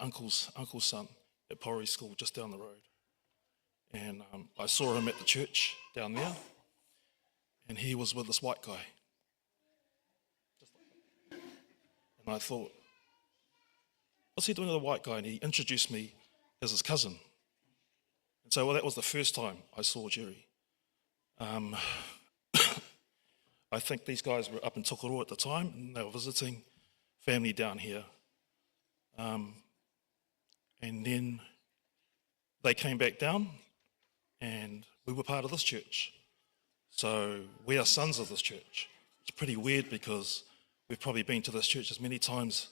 uncle's son, at Porry School just down the road. And I saw him at the church down there, and he was with this white guy. And I thought, what's he doing with a white guy? And he introduced me as his cousin. And so, well, that was the first time I saw Jerry. I think these guys were up in Tokoroa at the time, and they were visiting family down here. And then they came back down, and we were part of this church. So we are sons of this church. It's pretty weird because we've probably been to this church as many times,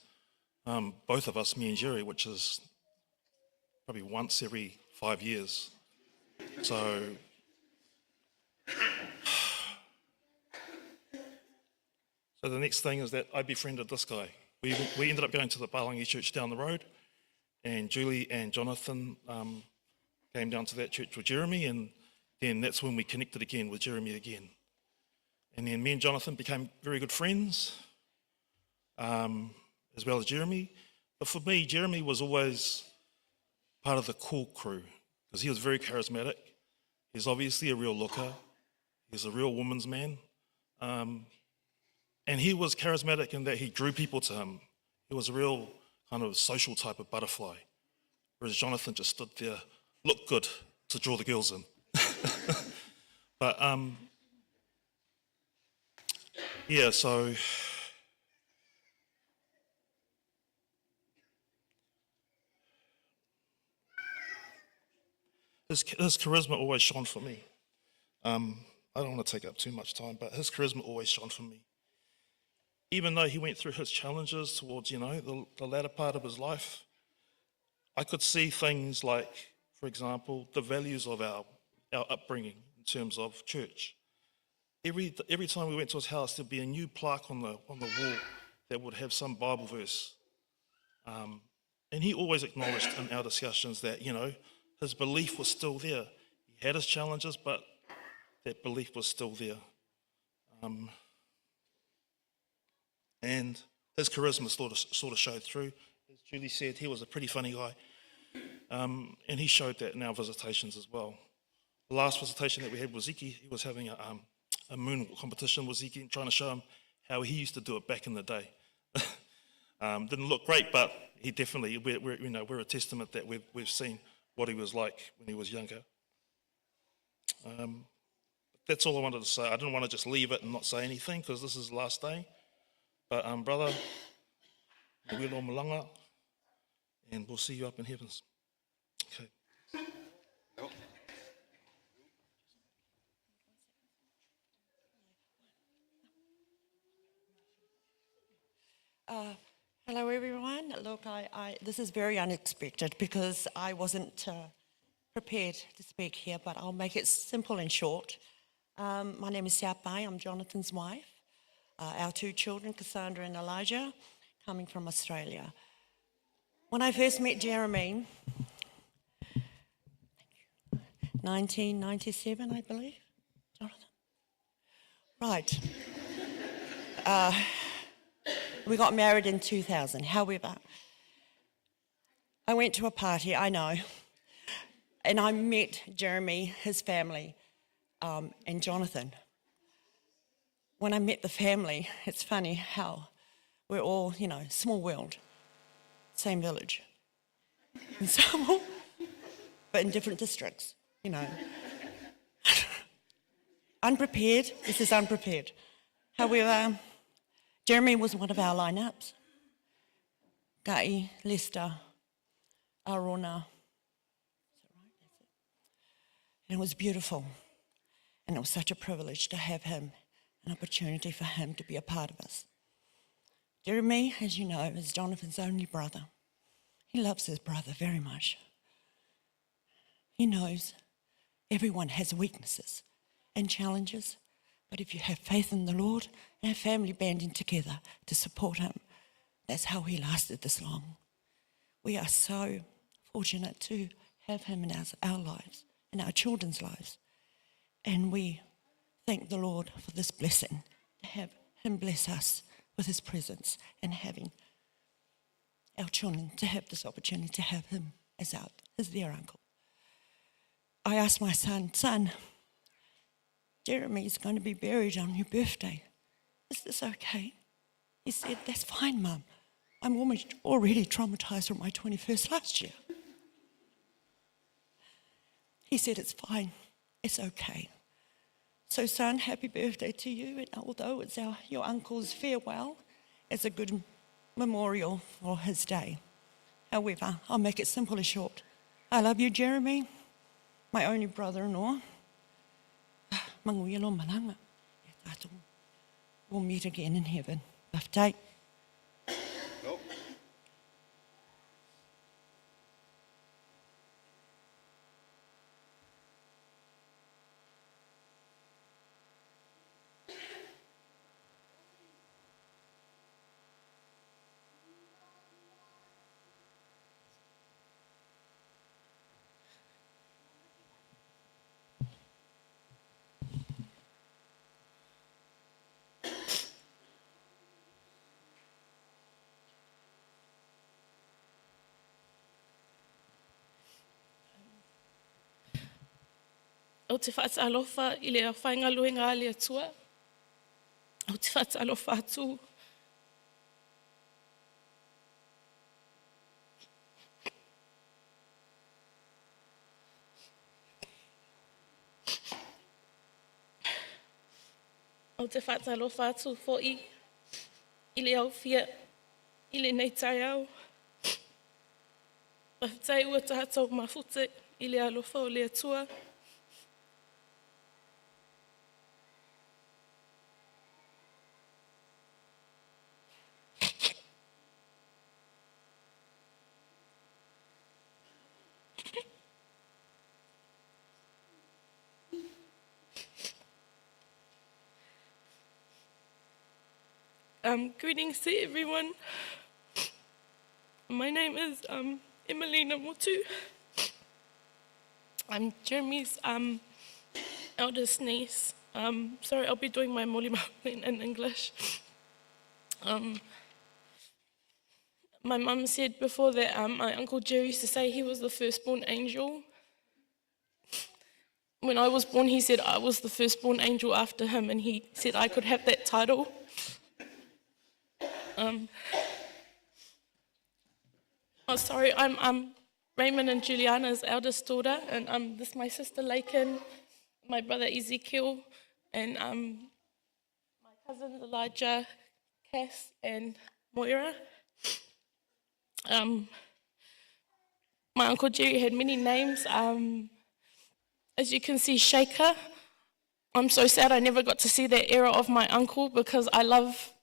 both of us, me and Jerry, which is probably once every 5 years. So the next thing is that I befriended this guy. We ended up going to the Palangi church down the road, and Julie and Jonathan came down to that church with Jeremy, and then that's when we connected again with Jeremy again. And then me and Jonathan became very good friends, as well as Jeremy. But for me, Jeremy was always part of the cool crew, because he was very charismatic. He's obviously a real looker. He's a real woman's man. And he was charismatic in that he drew people to him. He was a real kind of social type of butterfly, whereas Jonathan just stood there, looked good to draw the girls in. But yeah, so his charisma always shone for me. I don't want to take up too much time, but his charisma always shone for me. Even though he went through his challenges towards, the latter part of his life, I could see things like, for example, the values of our upbringing in terms of church. Every time we went to his house, there'd be a new plaque on the wall that would have some Bible verse. And he always acknowledged in our discussions that, his belief was still there. He had his challenges, but that belief was still there. And his charisma sort of showed through. As Julie said, he was a pretty funny guy. And he showed that in our visitations as well. The last visitation that we had was Ziki. He was having a moon competition with Ziki and trying to show him how he used to do it back in the day. Didn't look great, but he definitely, we're a testament that we've seen what he was like when he was younger. That's all I wanted to say. I didn't want to just leave it and not say anything, because this is the last day. But brother, Wilo Malanga, and we'll see you up in heavens. Okay. Hello, everyone. Look, this is very unexpected because I wasn't prepared to speak here, but I'll make it simple and short. My name is Siapai. I'm Jonathan's wife. our two children, Cassandra and Elijah, coming from Australia. When I first met Jeremy, 1997, I believe, Jonathan? Right. We got married in 2000. However, I went to a party, I know, and I met Jeremy, his family, and Jonathan. When I met the family, it's funny how we're all, small world, same village, and so, but in different districts, Unprepared, this is unprepared. However, Jeremy was one of our lineups. Gai, Lester, Arona. And it was beautiful. And it was such a privilege to have him, an opportunity for him to be a part of us. Jeremy, as you know, is Jonathan's only brother. He loves his brother very much. He knows everyone has weaknesses and challenges, but if you have faith in the Lord and a family banding together to support him, that's how he lasted this long. We are so fortunate to have him in our lives, in our children's lives. And we thank the Lord for this blessing, to have him bless us with his presence and having our children to have this opportunity to have him as their uncle. I asked my son, Jeremy's going to be buried on your birthday. Is this okay? He said, that's fine, Mum. I'm already traumatized from my 21st last year. He said, it's fine. It's okay. So, son, happy birthday to you. And although it's your uncle's farewell, it's a good memorial for his day. However, I'll make it simple and short. I love you, Jeremy, my only brother-in-law. Manguilo mananga. We'll meet again in heaven. Baftai. O te whaatalofa I le whainga luenga a le atua. O te whaatalofa atu. O te whaatalofa atu fo'i I le au fia, I le nei tai au. Mawhitai ua tātou mawhute I le alofa o le atua. Greetings to everyone. My name is Emelina Motu. I'm Jeremy's eldest niece. Sorry, I'll be doing my molimau in English. My mum said before that my Uncle Jerry used to say he was the firstborn angel. When I was born, he said I was the firstborn angel after him, and he said I could have that title. Sorry, I'm Raymond and Juliana's eldest daughter, and this is my sister Lakin, my brother Ezekiel, and my cousins Elijah, Cass, and Moira. My Uncle Jerry had many names. As you can see, Shaker. I'm so sad I never got to see that era of my uncle because I love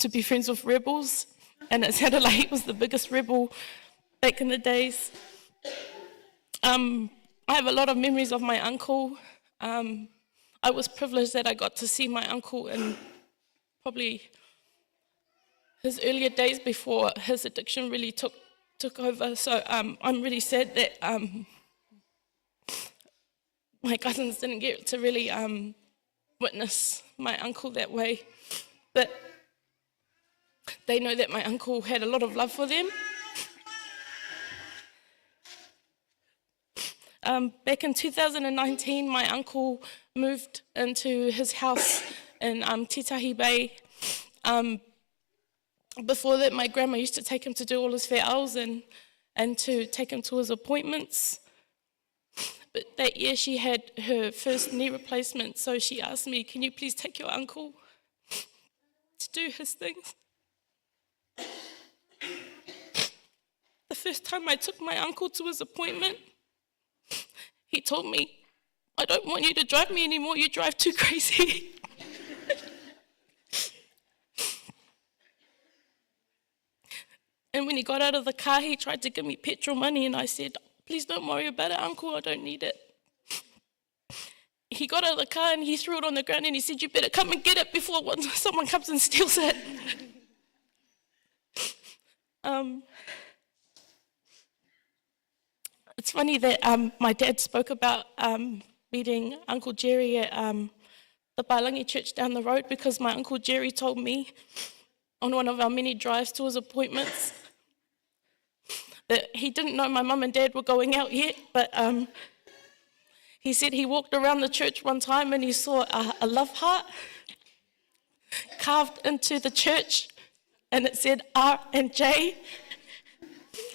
to be friends with rebels, and it sounded like he was the biggest rebel back in the days. I have a lot of memories of my uncle. I was privileged that I got to see my uncle in probably his earlier days before his addiction really took over. So I'm really sad that my cousins didn't get to really witness my uncle that way. But they know that my uncle had a lot of love for them. Back in 2019, my uncle moved into his house in Titahi Bay. Before that, my grandma used to take him to do all his fe'aus and to take him to his appointments. But that year, she had her first knee replacement, so she asked me, can you please take your uncle to do his things? The first time I took my uncle to his appointment, he told me, I don't want you to drive me anymore, you drive too crazy. And when he got out of the car, he tried to give me petrol money, and I said, please don't worry about it, Uncle, I don't need it. He got out of the car and he threw it on the ground and he said, you better come and get it before someone comes and steals it. It's funny that my dad spoke about meeting Uncle Jerry at the Pālangi church down the road, because my Uncle Jerry told me on one of our many drives to his appointments that he didn't know my mum and dad were going out yet, but he said he walked around the church one time and he saw a love heart carved into the church, and it said R and J.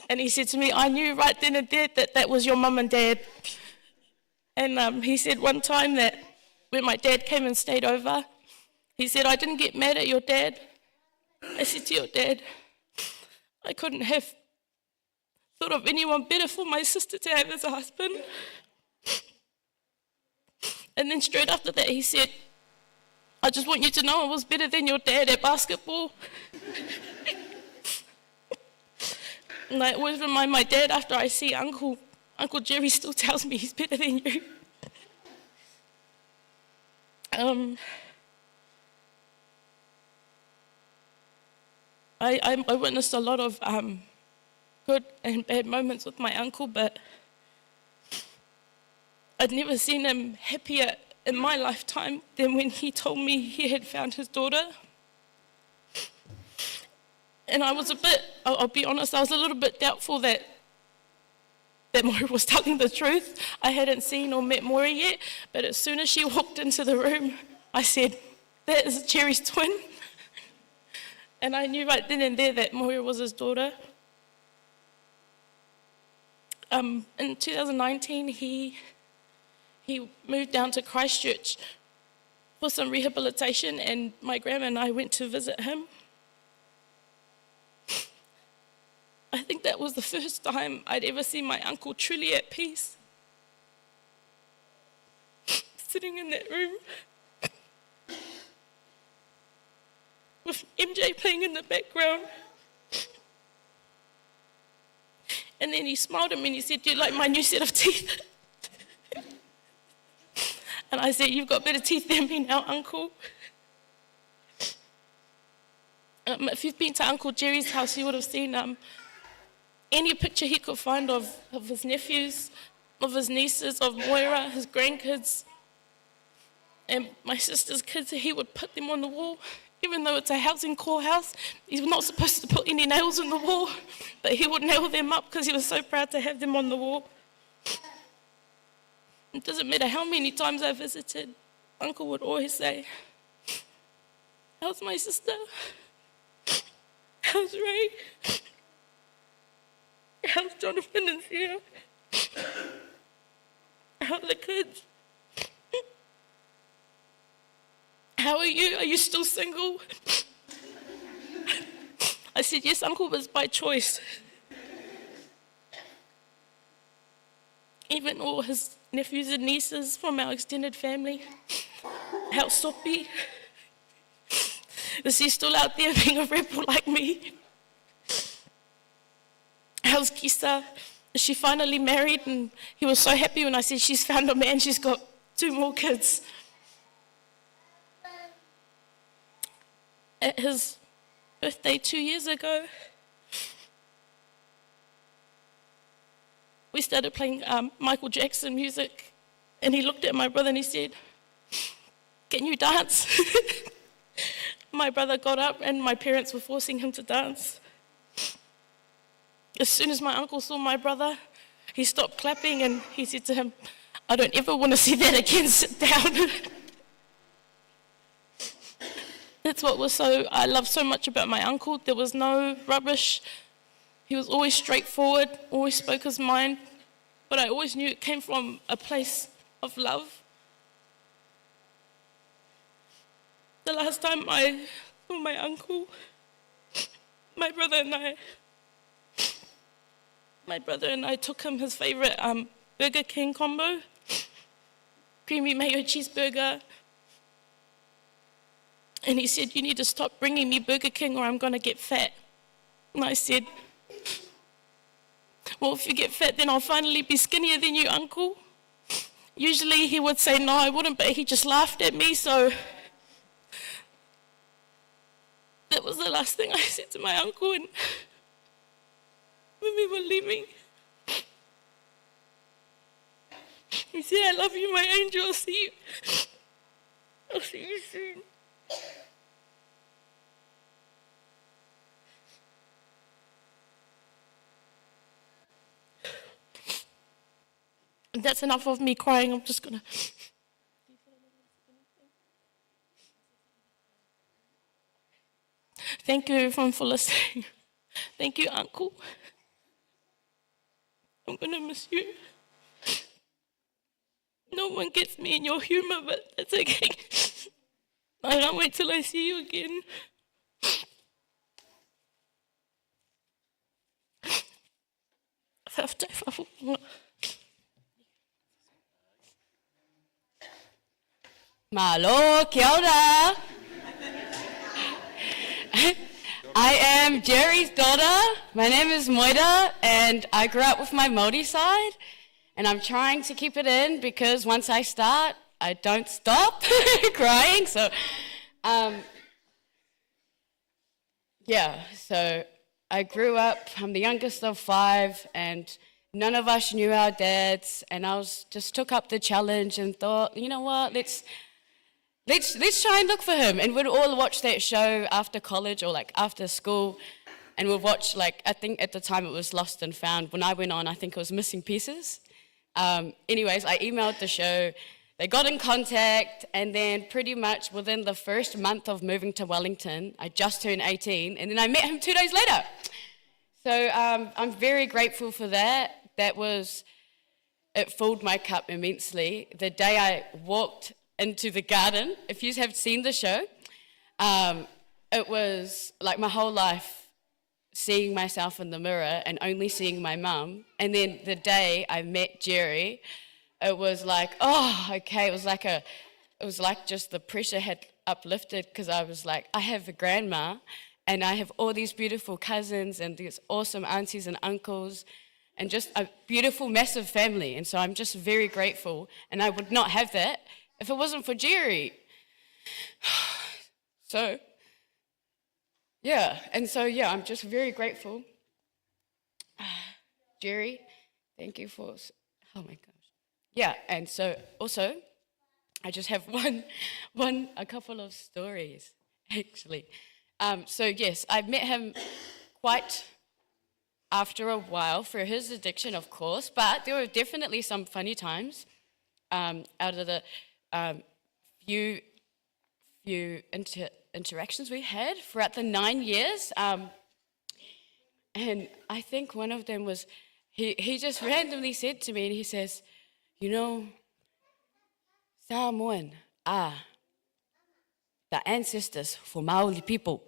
And he said to me, I knew right then and there that that was your mum and dad. And he said one time that when my dad came and stayed over, he said, I didn't get mad at your dad. I said to your dad, I couldn't have thought of anyone better for my sister to have as a husband. And then straight after that, he said, I just want you to know I was better than your dad at basketball. And I always remind my dad after I see Uncle Jerry still tells me he's better than you. I witnessed a lot of good and bad moments with my uncle, but I'd never seen him happier in my lifetime than when he told me he had found his daughter. And I was I'll be honest, I was a little bit doubtful that Moira was telling the truth. I hadn't seen or met Moira yet, but as soon as she walked into the room, I said, that is Jerry's twin. And I knew right then and there that Moira was his daughter. In 2019, he moved down to Christchurch for some rehabilitation, and my grandma and I went to visit him. I think that was the first time I'd ever seen my uncle truly at peace. Sitting in that room with MJ playing in the background. And then he smiled at me and he said, do you like my new set of teeth? And I said, you've got better teeth than me now, Uncle. If you've been to Uncle Jerry's house, you would have seen any picture he could find of his nephews, of his nieces, of Moira, his grandkids, and my sister's kids. He would put them on the wall. Even though it's a housing core house, he's not supposed to put any nails on the wall, but he would nail them up because he was so proud to have them on the wall. It doesn't matter how many times I visited, Uncle would always say, how's my sister? How's Ray? How's Jonathan and Sia? How are the kids? How are you? Are you still single? I said, yes, Uncle, was by choice. Even all his nephews and nieces from our extended family. How's Sophie? Is he still out there being a rebel like me? How's Kisa? Is she finally married? And he was so happy when I said she's found a man, she's got 2 more kids. at his birthday 2 years ago, we started playing Michael Jackson music, and he looked at my brother and he said, "Can you dance?" My brother got up and my parents were forcing him to dance. As soon as my uncle saw my brother, he stopped clapping and he said to him, "I don't ever want to see that again, sit down." That's what I love so much about my uncle. There was no rubbish. He was always straightforward, always spoke his mind, but I always knew it came from a place of love. The last time I saw my uncle, my brother and I took him his favorite Burger King combo, creamy mayo cheeseburger. And he said, "You need to stop bringing me Burger King or I'm going to get fat." And I said, "Well, if you get fat, then I'll finally be skinnier than you, Uncle." Usually he would say no, I wouldn't, but he just laughed at me, so that was the last thing I said to my uncle. And when we were leaving, he said, "I love you, my angel. I'll see you soon." And that's enough of me crying. I'm just gonna. Thank you everyone for listening. Thank you, Uncle. I'm gonna miss you. No one gets me in your humor, but that's okay. I can't wait till I see you again. Malo, kia ora. I am Jerry's daughter. My name is Moira, and I grew up with my Māori side, and I'm trying to keep it in because once I start, I don't stop crying. So, so I grew up, I'm the youngest of 5, and none of us knew our dads, and I just took up the challenge and thought, you know what, let's try and look for him. And we'd all watch that show after college or like after school, and we'd watch, like, I think at the time it was Lost and Found. When I went on, I think it was Missing Pieces. Anyways, I emailed the show, they got in contact, and then pretty much within the first month of moving to Wellington, I just turned 18, and then I met him 2 days later. So I'm very grateful for that. It filled my cup immensely. The day I walked into the garden, if you have seen the show, it was like my whole life seeing myself in the mirror and only seeing my mum. And then the day I met Jerry, it was like, oh, okay. It was like just the pressure had uplifted, because I was like, I have a grandma and I have all these beautiful cousins and these awesome aunties and uncles and just a beautiful, massive family. And so I'm just very grateful. And I would not have that if it wasn't for Jerry. So, I'm just very grateful. Jerry, thank you for, oh my gosh. Yeah, and so also, I just have a couple of stories, actually. So yes, I met him quite after a while for his addiction, of course, but there were definitely some funny times out of the few interactions we had throughout the 9 years. And I think one of them was, he just randomly said to me, and he says, you know, Samoan are the ancestors for Maori people.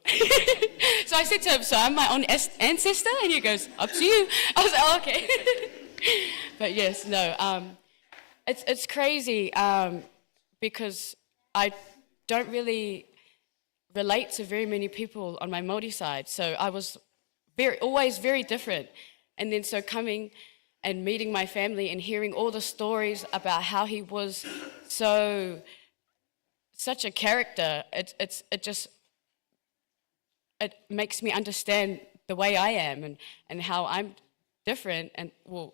So I said to him, so I'm my own ancestor? And he goes, up to you. I was like, oh, okay. But yes, no, it's crazy because I don't really relate to very many people on my Māori side. So I was always very different. And then so coming and meeting my family and hearing all the stories about how he was such a character, it just it makes me understand the way I am and how I'm different and, well,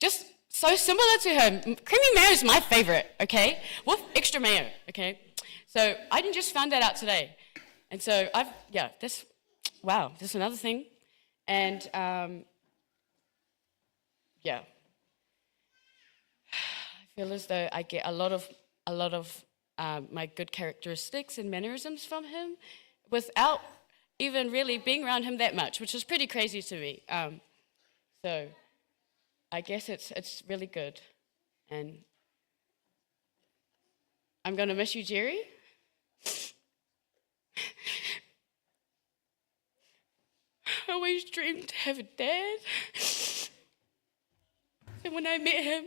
just so similar to her. Creamy mayo is my favorite, okay? With extra mayo, okay? So I didn't just found that out today. And so that's another thing. And I feel as though I get a lot of my good characteristics and mannerisms from him without even really being around him that much, which is pretty crazy to me. So I guess it's really good. And I'm going to miss you, Jerry. I always dreamed to have a dad. And when I met him,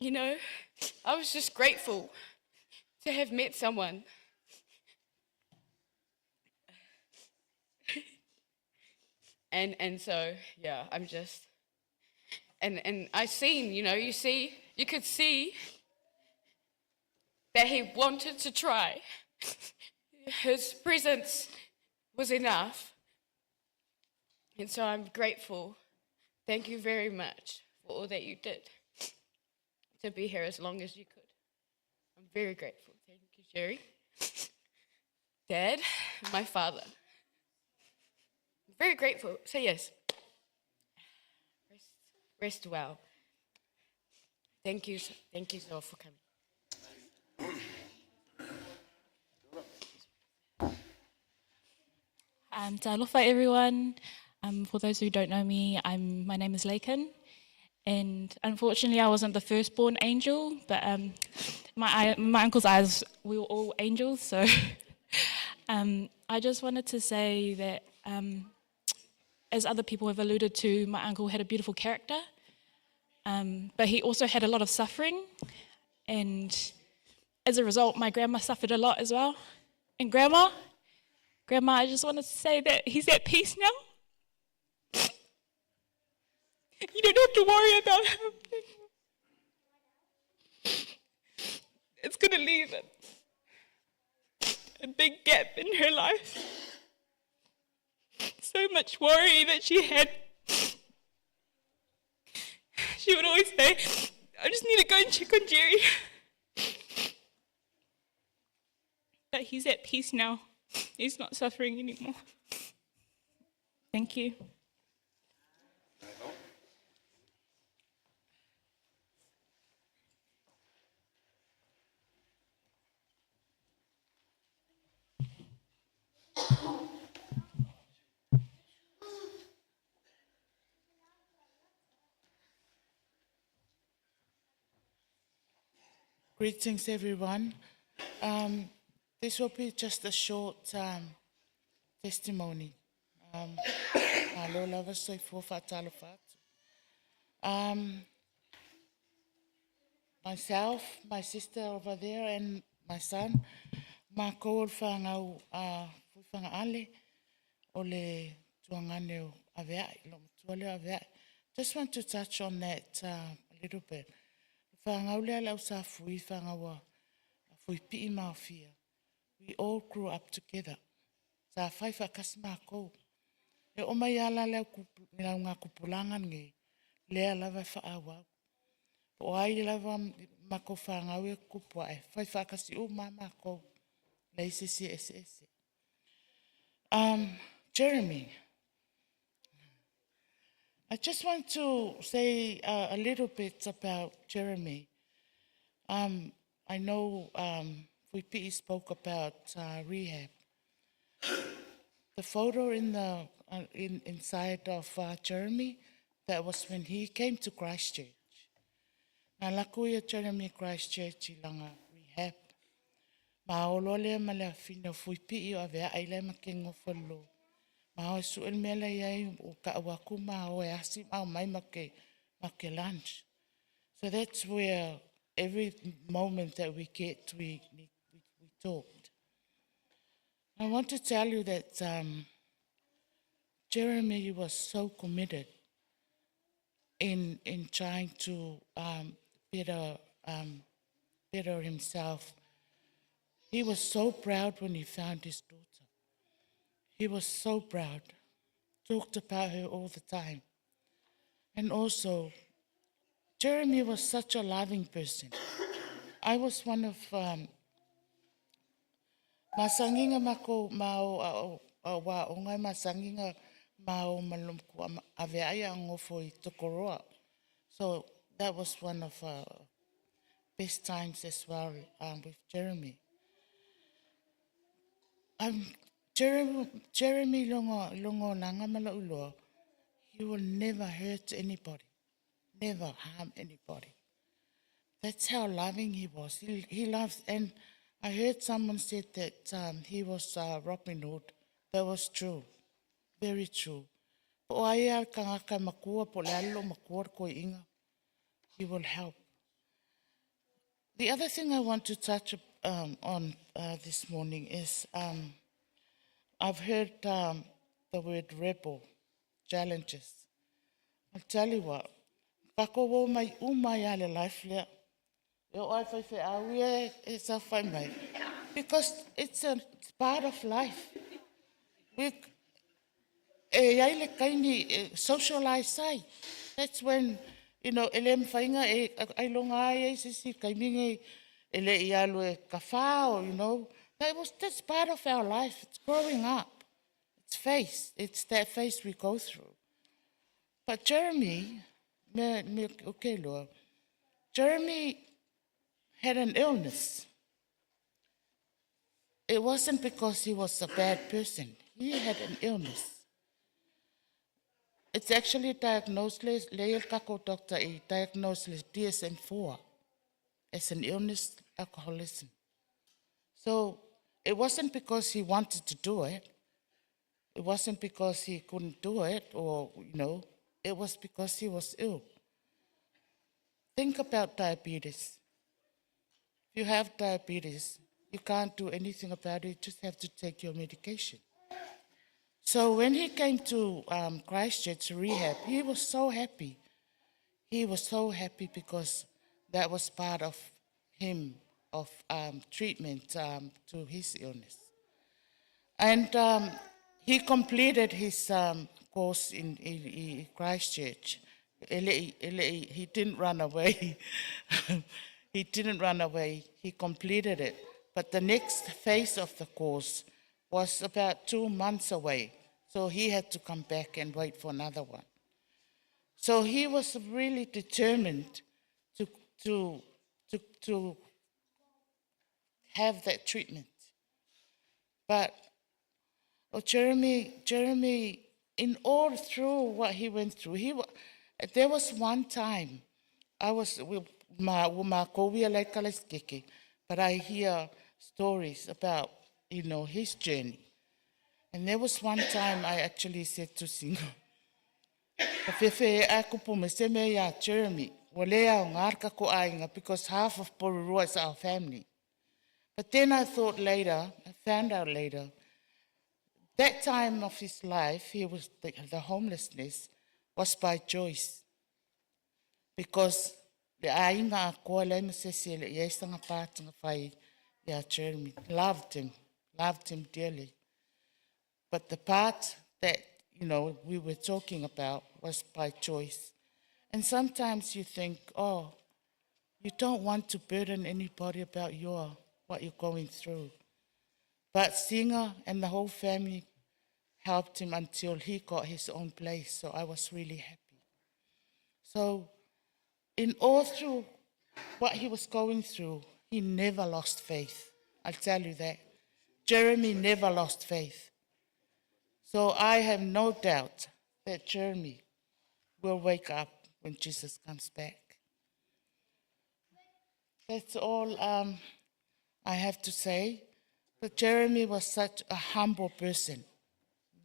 you know, I was just grateful to have met someone. And so, I'm just, and I seen, you could see that he wanted to try. His presence was enough. And so I'm grateful. Thank you very much for all that you did to be here as long as you could. I'm very grateful. Thank you, Jerry. Dad, my father. I'm very grateful. Say yes. Rest well. Thank you so for coming. Talofa everyone. For those who don't know me, my name is Lakin, and unfortunately I wasn't the firstborn angel, but my uncle's eyes, we were all angels, so I just wanted to say that as other people have alluded to, my uncle had a beautiful character, but he also had a lot of suffering, and as a result, my grandma suffered a lot as well. And Grandma, I just wanted to say that he's at peace now. You don't have to worry about him. It's going to leave a big gap in her life. So much worry that she had. She would always say, I just need to go and check on Jerry. But he's at peace now. He's not suffering anymore. Thank you. Greetings, everyone. This will be just a short testimony. Myself, my sister over there, and my son, Mako whangau whanga ole tuangane o aveai, lo tuale aveai. Just want to touch on that a little bit. Whangau lea lau sa fui whangawa, fui pi mawhia. We all grew up together. Sa whaifa kasi Mako. E o mai ala leo ngā kupulangan nge, lea lava whaawau. O ai lava Mako whangau e kupua e whaifa kasi o Mako. Nei sisi ese. Jeremy, I just want to say a little bit about Jeremy. I know Puipi spoke about rehab. The photo inside of Jeremy, that was when he came to Christchurch. Nā lakuia Jeremy Christchurch I langa rehab. Ma olole ma le fina Puipi o avea ai le ma kengo whalo. Ma o su el mele iai o ka awaku ma o e asi ma o mai ma ke lunch. So that's where every moment that we get, we talked. I want to tell you that Jeremy was so committed in trying to better himself. He was so proud when he found his daughter. He was so proud, talked about her all the time. And also, Jeremy was such a loving person. I was one of masanginga mako mao wa o ngai masanginga mao malum ko ave ai ngofo I Tokoroa. So that was one of best times as well with Jeremy. Jeremy longo nanga mala uloa. He will never hurt anybody, never harm anybody. That's how loving he was. He loves, and I heard someone said that he was Robin Hood. That was true, very true. O aia kangaka makua po lalo makua ko inga. He will help. The other thing I want to touch on this morning is I've heard the word rebel, challenges. I'll tell you what, kako wo mai umai ale life lea. Yo ai fai fai awie it's a fai mai. Because it's part of life. We ai le kaini socialize sai. That's when, you know, elem fainga ai longa ai sisi kaiminge ele ialu e kafao, you know. That's part of our life. It's growing up. It's phase. It's that phase we go through. But Jeremy, Jeremy had an illness. It wasn't because he was a bad person. He had an illness. It's actually diagnosed, doctor diagnosed as DSM-4 as an illness, alcoholism. So it wasn't because he wanted to do it. It wasn't because he couldn't do it or, you know, it was because he was ill. Think about diabetes. If you have diabetes, you can't do anything about it, you just have to take your medication. So when he came to Christchurch rehab, he was so happy. He was so happy because that was part of him, of treatment to his illness. And he completed his course in Christchurch. He didn't run away. He didn't run away. He completed it. But the next phase of the course was about 2 months away. So he had to come back and wait for another one. So he was really determined to have that treatment. But Jeremy, in all through what he went through, there was one time I was with but I hear stories about, you know, his journey. And there was one time I actually said to Singo, Jeremy, because half of Porurua is our family. But then I thought later, I found out later, that time of his life, he was the homelessness was by choice. Because the ainga ko le mesesele yesanga patanga fai ya Jeremy loved him dearly. But the part that, you know, we were talking about was by choice. And sometimes you think, oh, you don't want to burden anybody about what you're going through. But Singer and the whole family helped him until he got his own place. So I was really happy. So in all through what he was going through, he never lost faith. I'll tell you that. Jeremy never lost faith. So I have no doubt that Jeremy will wake up when Jesus comes back. That's all I have to say. But Jeremy was such a humble person,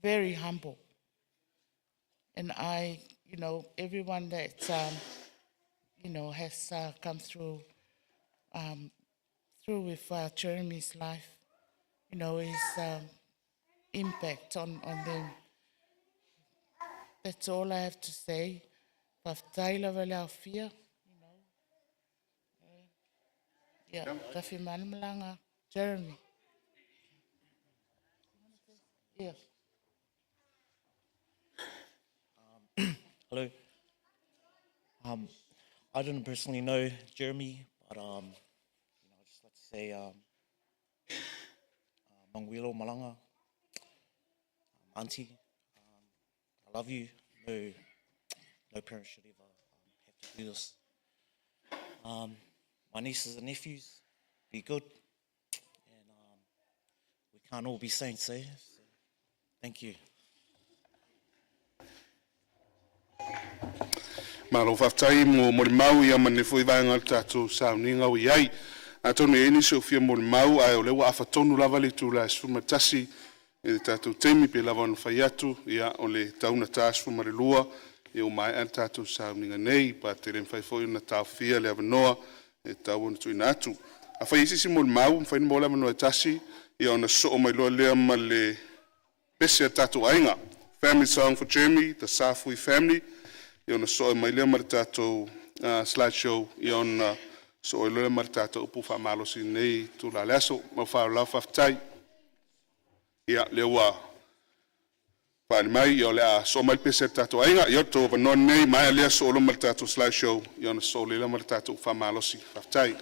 very humble. And I, you know, everyone that, you know, has come through with Jeremy's life, you know, his impact on them. That's all I have to say. Paftaila Valaufia, you know. Yeah, Tafi Manmalanga, Jeremy. Yeah. Hello. I didn't personally know Jeremy, but I'd just like to say, Mangwilo Malanga, Auntie, I love you. No parent should ever have to do this. My nieces and nephews, be good, and we can't all be saints, eh? So, thank you. Malo whaftai mo mau ia mane fwoi vaenga tātou sauninga o iai. A tonu e ni Sofia mau ai o lewa awhatonu lava le tū la sfumatasi e tātou teimi pe lava ona whai atu ia o le tauna tā sfumarelua e o mai an tātou sauninga nei pa te rem whai fwoi na tāu fia le avanoa e tau ona tuina atu. A whai isisi mau mwhai mo le avanoa tasi ia ona so o mai loa lea ma le pese a tātou ainga. Family song for Jeremy, the Safui family. I ona soe mai lea mara tātou slideshow i ona soe lea mara tātou upu whamalosi nei tū la leaso mau whao lau whaftai. Ia lea wā whaani mai i o lea soe mai pese tātou ainga i o tō wanoa nei mai lea soe lo mara tātou slideshow i ona soe lea mara tātou whamalosi whaftai.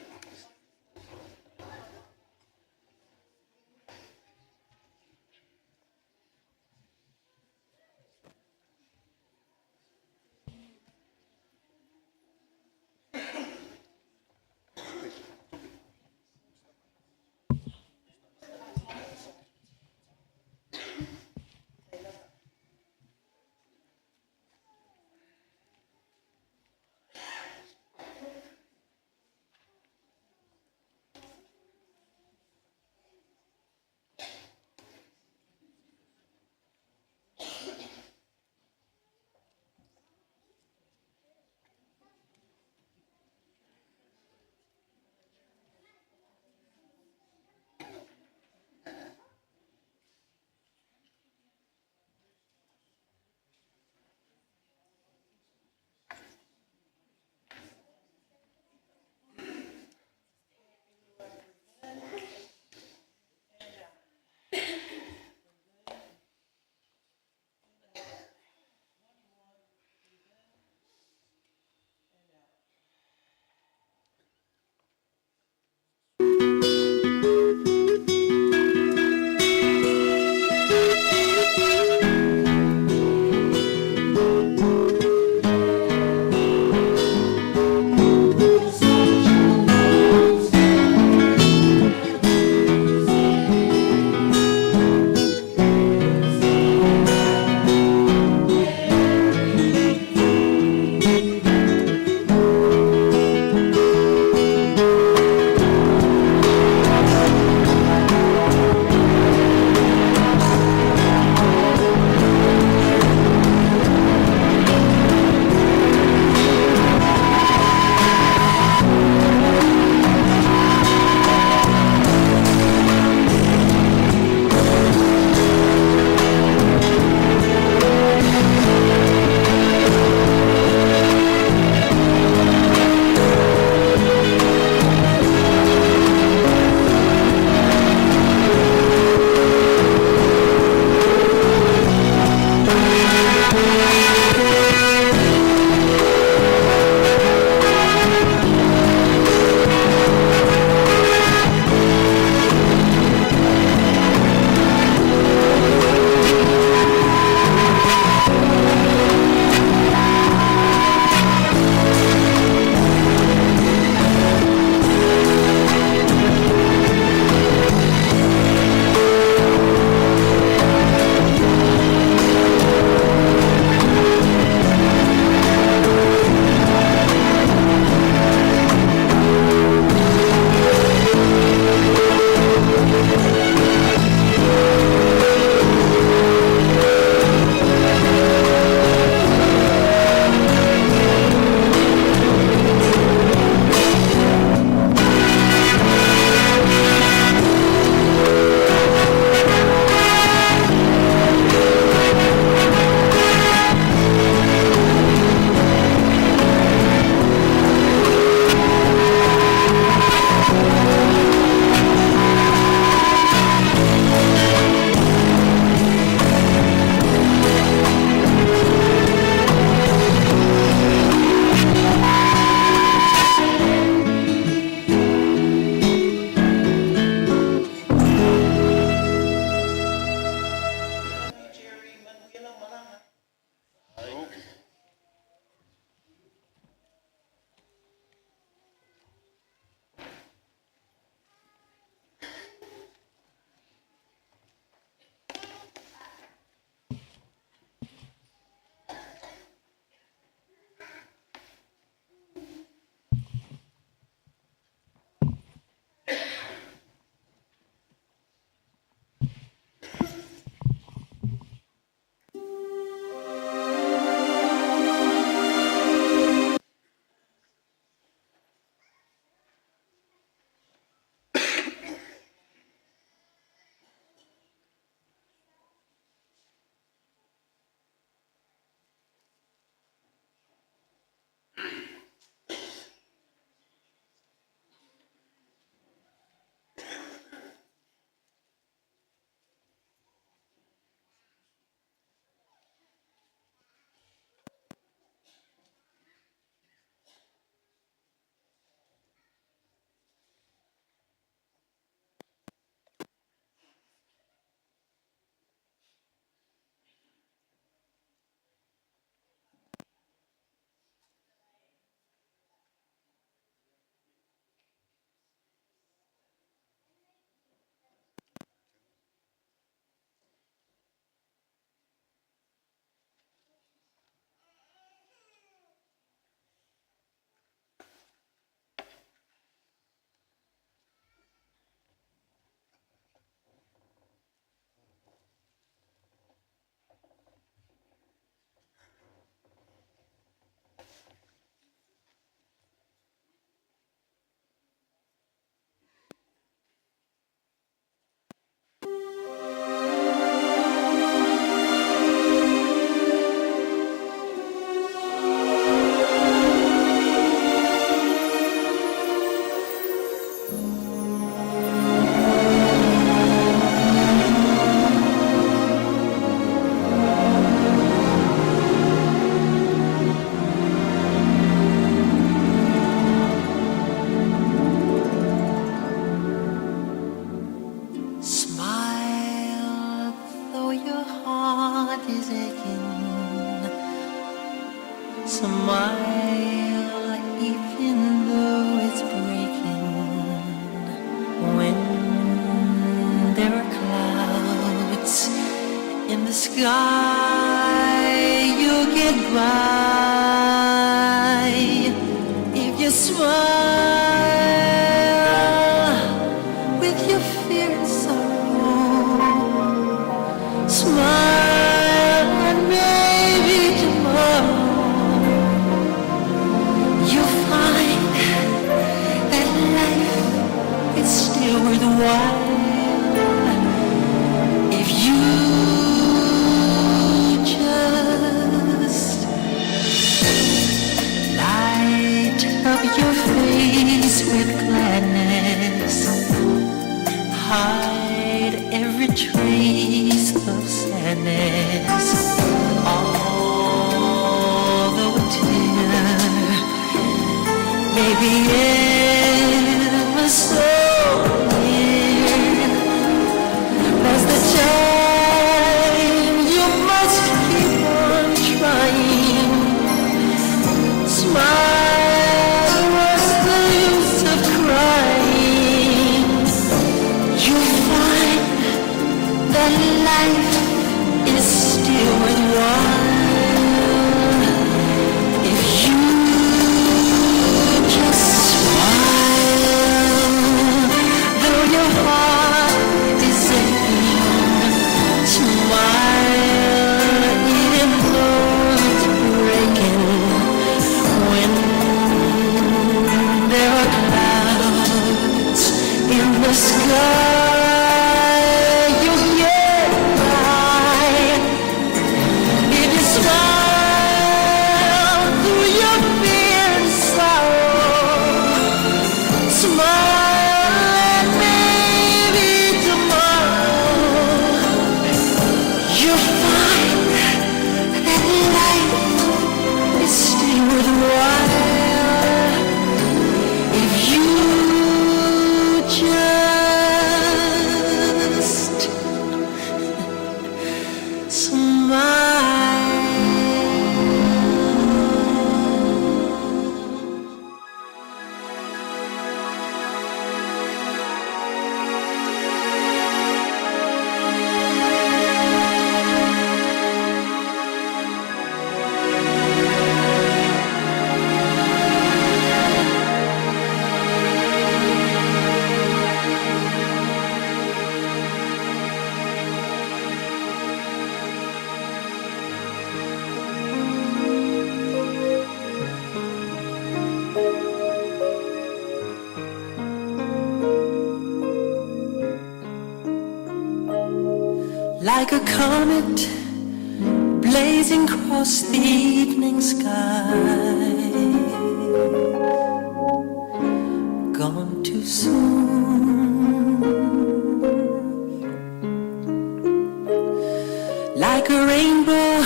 Smile even though it's breaking. When there are clouds in the sky, you'll get by if you smile with your fear and sorrow. Smile and maybe tomorrow you'll find that life is still worthwhile if you just light up your face with gladness, hide every trace of sadness, although a tear may be ever so near. There's the time you must keep on trying. Smile, what's the use of crying? You'll find that life is still worthwhile if you just smile. Though your heart is aching, smile even though it's breaking. When there are clouds in the sky, you'll get by if you smile through your fear and sorrow. Smile and maybe tomorrow you'll find that life is still worthwhile if you just smile. Like a comet blazing across the evening sky, gone too soon. Like a rainbow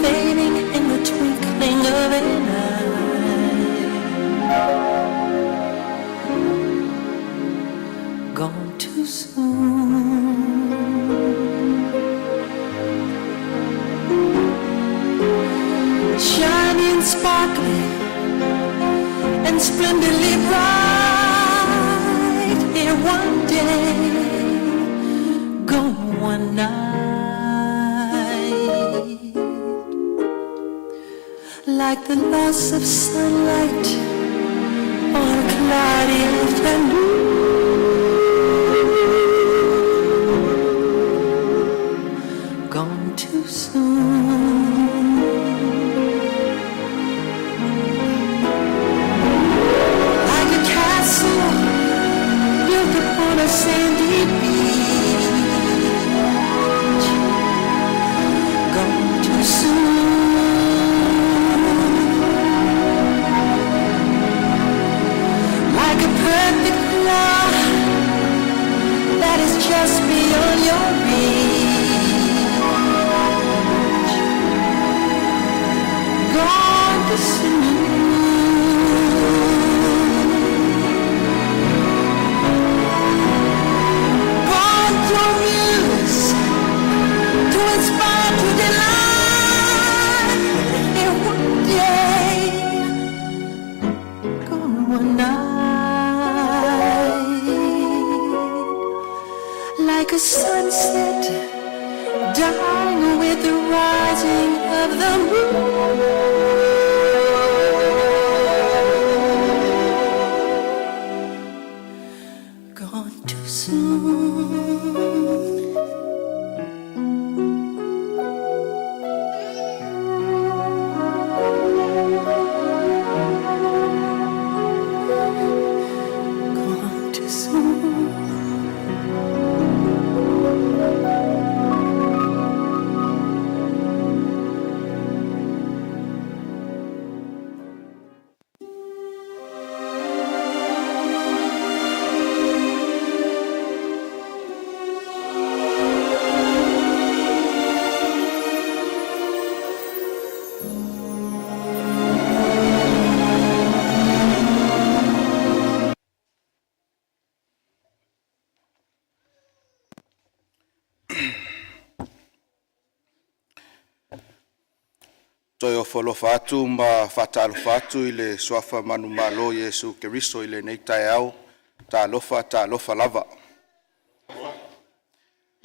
fading in the twinkling of an eye, gone too soon. Shining, sparkling, and splendidly bright. Here one day, gone one night. Like the loss of sunlight on a cloudy afternoon. Gone too soon. Built upon a sandy beach, gone too soon. Like a perfect love that is just beyond your reach, gone too soon. To inspire, to delight, here one Toi o folofa atu ma whatalofa atu i le swafa manu malo Yesu Keriso i le nei tai au, ta alofa lava.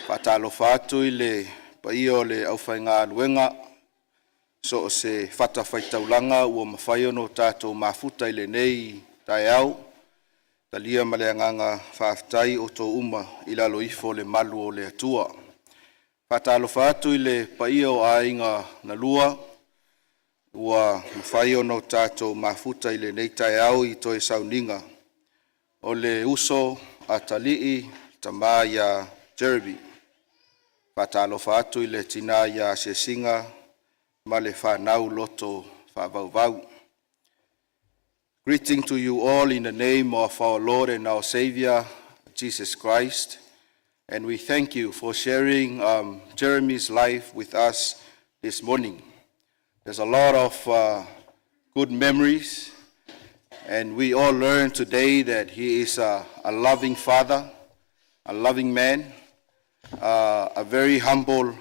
Whatalofa atu i le pai o le au whainga aluenga, so o se whata whaitaulanga ua mawhai ono tātou mafuta i le nei tai au, talia ma le anganga whaafitai o tō uma i lalo ifo le malu o le atua. Whatalofa atu i le pai o ainga na lua, ua mawhai ono tātou mafuta i le nei tai au i toi sauninga, o le uso a talii tama ya Jeremy. Whatalofa atu i le tina ya sesinga, ma le whanau loto whavauvau. Greeting to you all in the name of our Lord and our Savior, Jesus Christ. And we thank you for sharing Jeremy's life with us this morning. There's a lot of good memories, and we all learned today that he is a loving father, a loving man, a very humble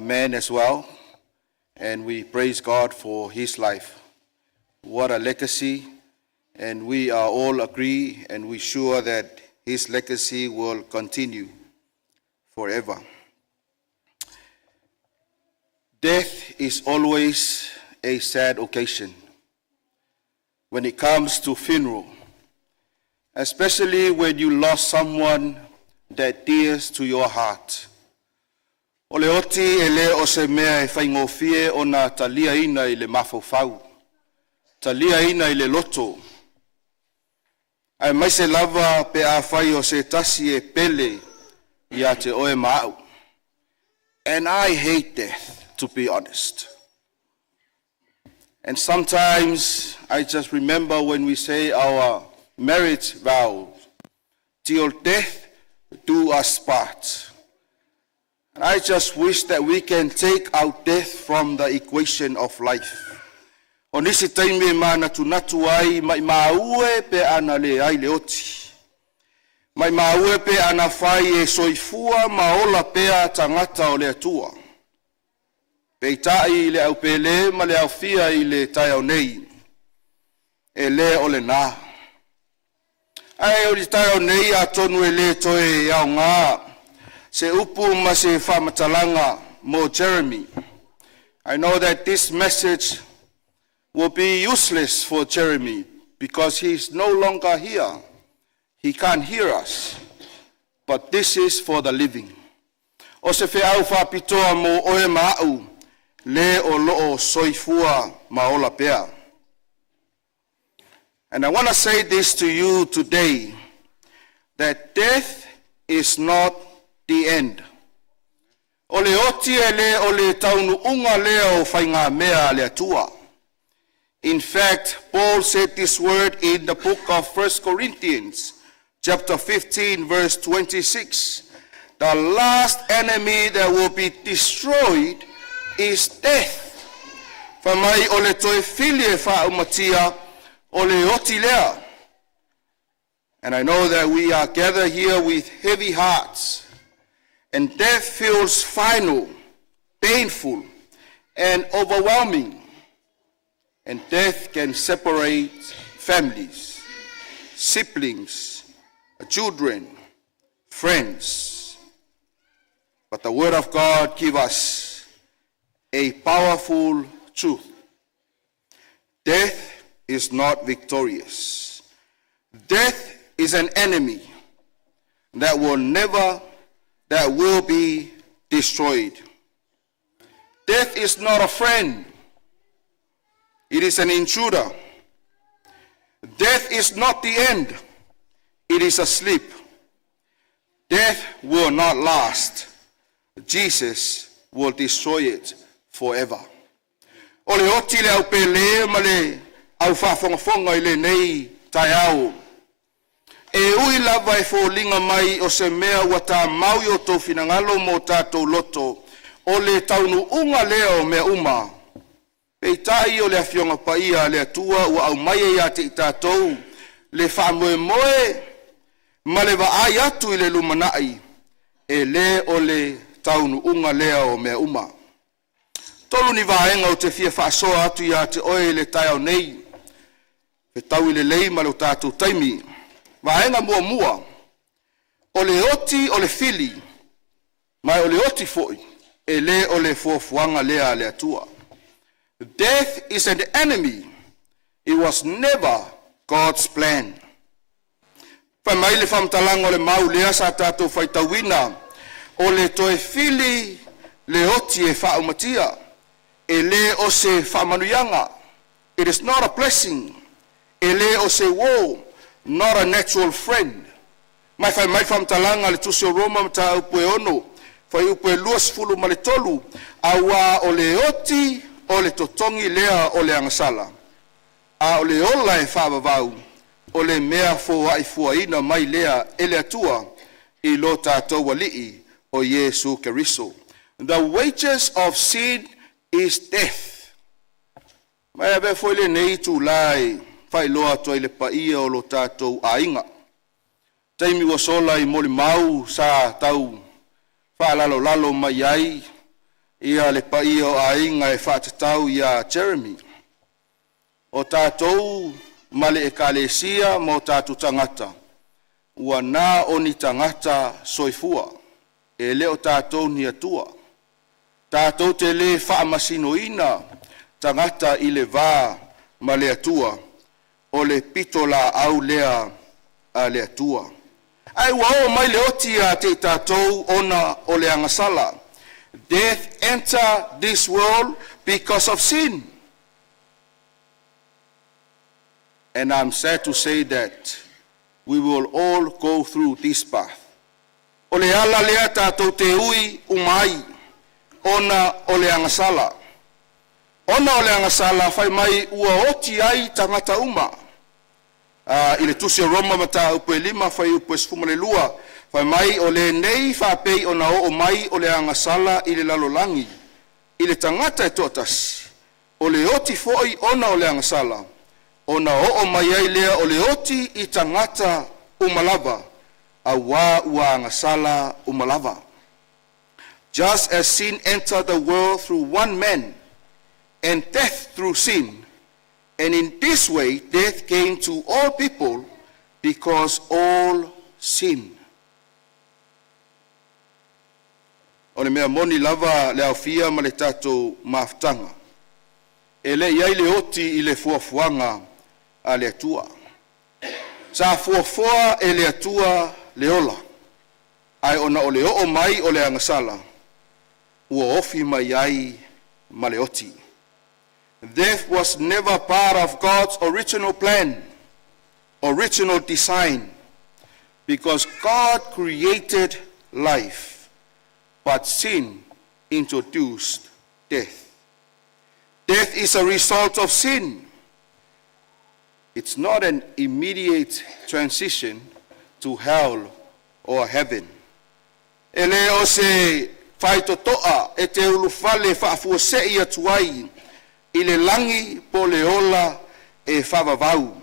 man as well. And we praise God for his life. What a legacy, and we are all agree and we sure that his legacy will continue forever. Death is always a sad occasion when it comes to funeral, especially when you lost someone that dears to your heart. O le oti e le o se mea e whaingofie o na talia ina i le mafofau, talia ina i le loto. Ai mai se lava pe a whai o se tasi e pele i a te oe maau. And I hate death, to be honest. And sometimes I just remember when we say our marriage vows, till death do us part. And I just wish that we can take out death from the equation of life. O nisi taime mana tunatu ai mai maue pe ana le ai le oti. Mai maue pe ana whai e soifua maola pea tangata o le atua. Peitai le au pele ma le au fia i le tai au nei. E le o le nā. Ai o le tai au nei a tonu e le toe au ngā. Se upu ma se whamatalanga mo Jeremy. I know that this message will be useless for Jeremy because he is no longer here. He can't hear us. But this is for the living. O se wheau whapitoa mo oe maau, le o loo soifua maola pea. And I want to say this to you today, that death is not the end. O le oti e le o le taunu unga leo whainga mea le atua. In fact, Paul said this word in the book of 1 Corinthians, chapter 15, verse 26. The last enemy that will be destroyed is death. Whamai o le toi filie whaumatia o le oti lea. And I know that we are gathered here with heavy hearts. And death feels final, painful, and overwhelming. And death can separate families, siblings, children, friends. But the Word of God gives us a powerful truth. Death is not victorious. Death is an enemy that will be destroyed. Death is not a friend. It is an intruder. Death is not the end. It is a sleep. Death will not last. Jesus will destroy it forever. O le oti le au pele ma le au whafongafonga i le nei tai au. E ui lava e fōlinga mai o se mea ua tā maui o tō finangalo mo tātou loto o le taunu unga leo mea uma. Pei tai o le afionga paia le atua ua au mai e a te i tātou le whamoe moe ma le wa ai atu i le lumanai e le o le taunu unga leo mea uma. Tolu ni vaenga o te fia whaasoa atu ia te oe le tai au nei. Pe tau i le lei ma le o tātou taimi. Vaenga mua mua. O le oti o le fili. Mai o le oti foi. E le o le fuafuanga lea le atua. Death is an enemy. It was never God's plan. Pai mai le whamtalanga o le mau lea sa tātou whaitawina. O le toe fili le oti e whaumatia. E le o se whamanuyanga. It is not a blessing. E le o se woe, not a natural friend. Mai whamtalanga le tusi o Roma mta upe ono. Whai upe luas fulu ma le tolu. Awa o le oti o le totongi lea o le angasala. A o le ola e whaavavau. O le mea fua i fuaina mai lea ele atua. I lo tātou walii o Yesu Keriso. The wages of sin is death. Mai ave foi le nei tu lai. Whai loa toi le paia o lo tātou ainga. Taimi wa sola i moli mau sa tau. Whaalalo lalo mai ai. Ia le paia o ainga e whaatatau ia Jeremy. O tātou male e kalesia mo tātou tangata. Ua nā o ni tangata soifua. E leo tātou ni atua. Tātou te le whaamasinoina tangata i le vā ma le atua. O le pitola au lea a le atua. Ai wao mai le oti a te tātou ona o le angasala. Death enter this world because of sin. And I'm sad to say that we will all go through this path. O le ala lea tātou te ui umai. Ona o le angasala. Ona o le angasala whai mai ua oti ai tangata uma. I le tusi o Roma mata upe lima whai upe sfuma le lua. Whai mai o le nei whapei ona o mai o le angasala i le lalolangi. I le tangata e totas. O le oti foi ona o le angasala. Ona o mai ai lea o le oti i tangata umalava. A wā ua angasala umalava. Just as sin entered the world through one man, and death through sin, and in this way death came to all people because all sin. O le mea moni lava le aufia ma le tātou maftanga. E le iai le oti i le fuafuanga a le atua. Sa fuafua e le atua le ola. Ai ona o le o mai o le angasala. Ua ofi mai ai ma le oti. Death was never part of God's original plan, original design, because God created life, but sin introduced death. Death is a result of sin. It's not an immediate transition to hell or heaven. Ele o se fai totoa e te ulufale whaafuasei atuai i le langi po le ola e whavavau.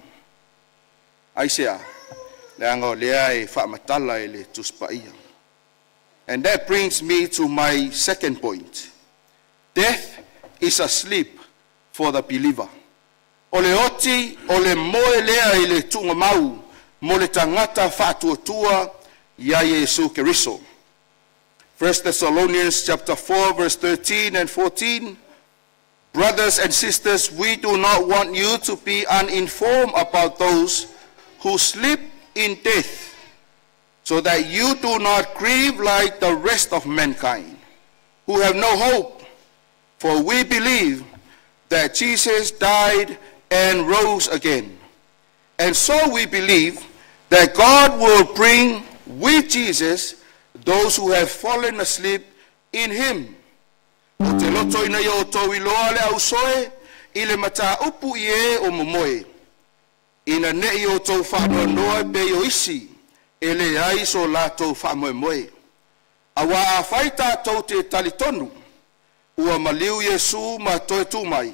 Aisea, le anga lea e whaamatala e le tuspaia. And that brings me to my second point. Death is a sleep for the believer. O le oti, o le moe lea i le tunga mau, mo le tangata whaatuatua ia Yesu Keriso. 1 Thessalonians chapter 4, verse 13 and 14. Brothers and sisters, we do not want you to be uninformed about those who sleep in death, so that you do not grieve like the rest of mankind, who have no hope. For we believe that Jesus died and rose again. And so we believe that God will bring with Jesus those who have fallen asleep in him. O te loto ina yo to iloa le au soe, i le mata upu i e o momoe. Ina ne i o tau whaanoa noa pe o isi, e le ai so la tau whaamoe moe. Awa a whaita tau te talitonu, ua maliu Yesu ma toe tūmai,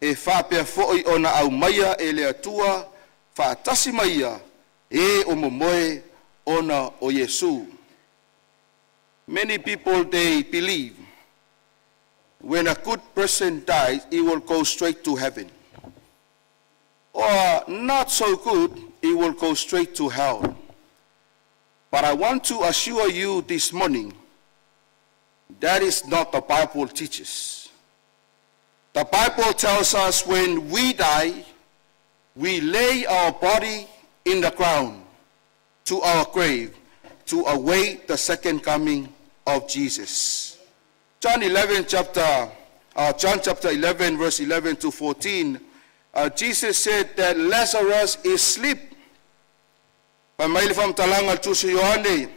e whapea fo'i o na au maia e le atua, whaatasi maia, e o momoe ona o Yesu. Many people, they believe when a good person dies, he will go straight to heaven. Or not so good, he will go straight to hell. But I want to assure you this morning, that is not the Bible teaches. The Bible tells us when we die, we lay our body in the ground to our grave to await the second coming of Jesus. John chapter 11, verse 11 to 14, Jesus said that Lazarus is asleep. Pamaili fam talanga tusi Yohane,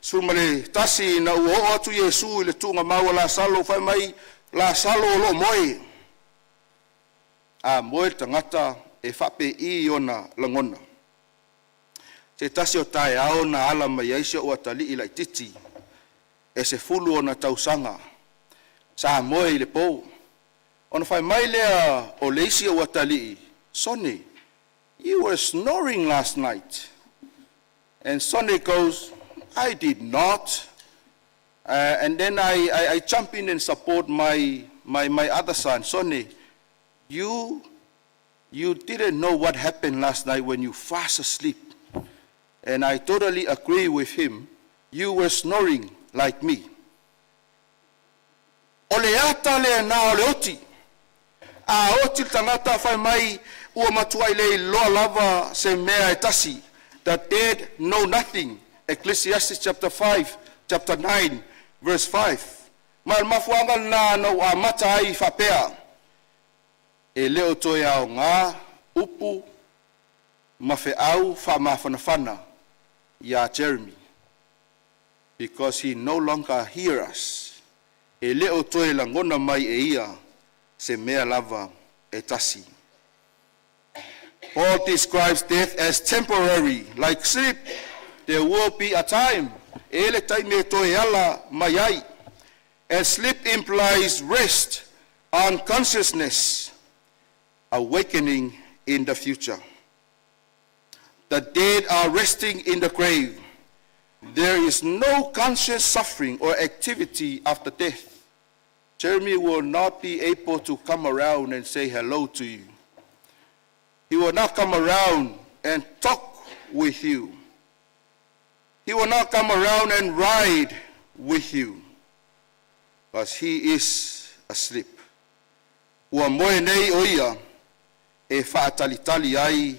sumale tasi na uo tu Yesu le tunga mawa la salo famai la salo lo moi. Moi tangata e fape I ona langona. Se tasi o tae ao na ala mayaisha o atali ila titi. E se fulu ona tausanga. Sa moi le po. Ona fai mai lea o leisi o atali. Sonny, you were snoring last night. And Sonny goes, I did not. And then I jump in and support my other son. Sonny, you didn't know what happened last night when you fast asleep. And I totally agree with him. You were snoring like me. Ole ata le na ole oti. A oti tangata fai mai ua matua ile loa lava se mea etasi. The dead know nothing. Ecclesiastes chapter 9, verse 5. Mal mafuanga na no amata ai fapea. E leo toi au ngā upu mafe au fa mafanafana ya Jeremy. Because he no longer hears us. E leo toi langona mai e ia se mea lava etasi. Paul describes death as temporary, like sleep. There will be a time. Ele taime toi ala mayai. And sleep implies rest, unconsciousness, awakening in the future. The dead are resting in the grave. There is no conscious suffering or activity after death. Jeremy will not be able to come around and say hello to you. He will not come around and talk with you. He will not come around and ride with you. Because he is asleep. Ua moe nei o ia e whaatalitali ai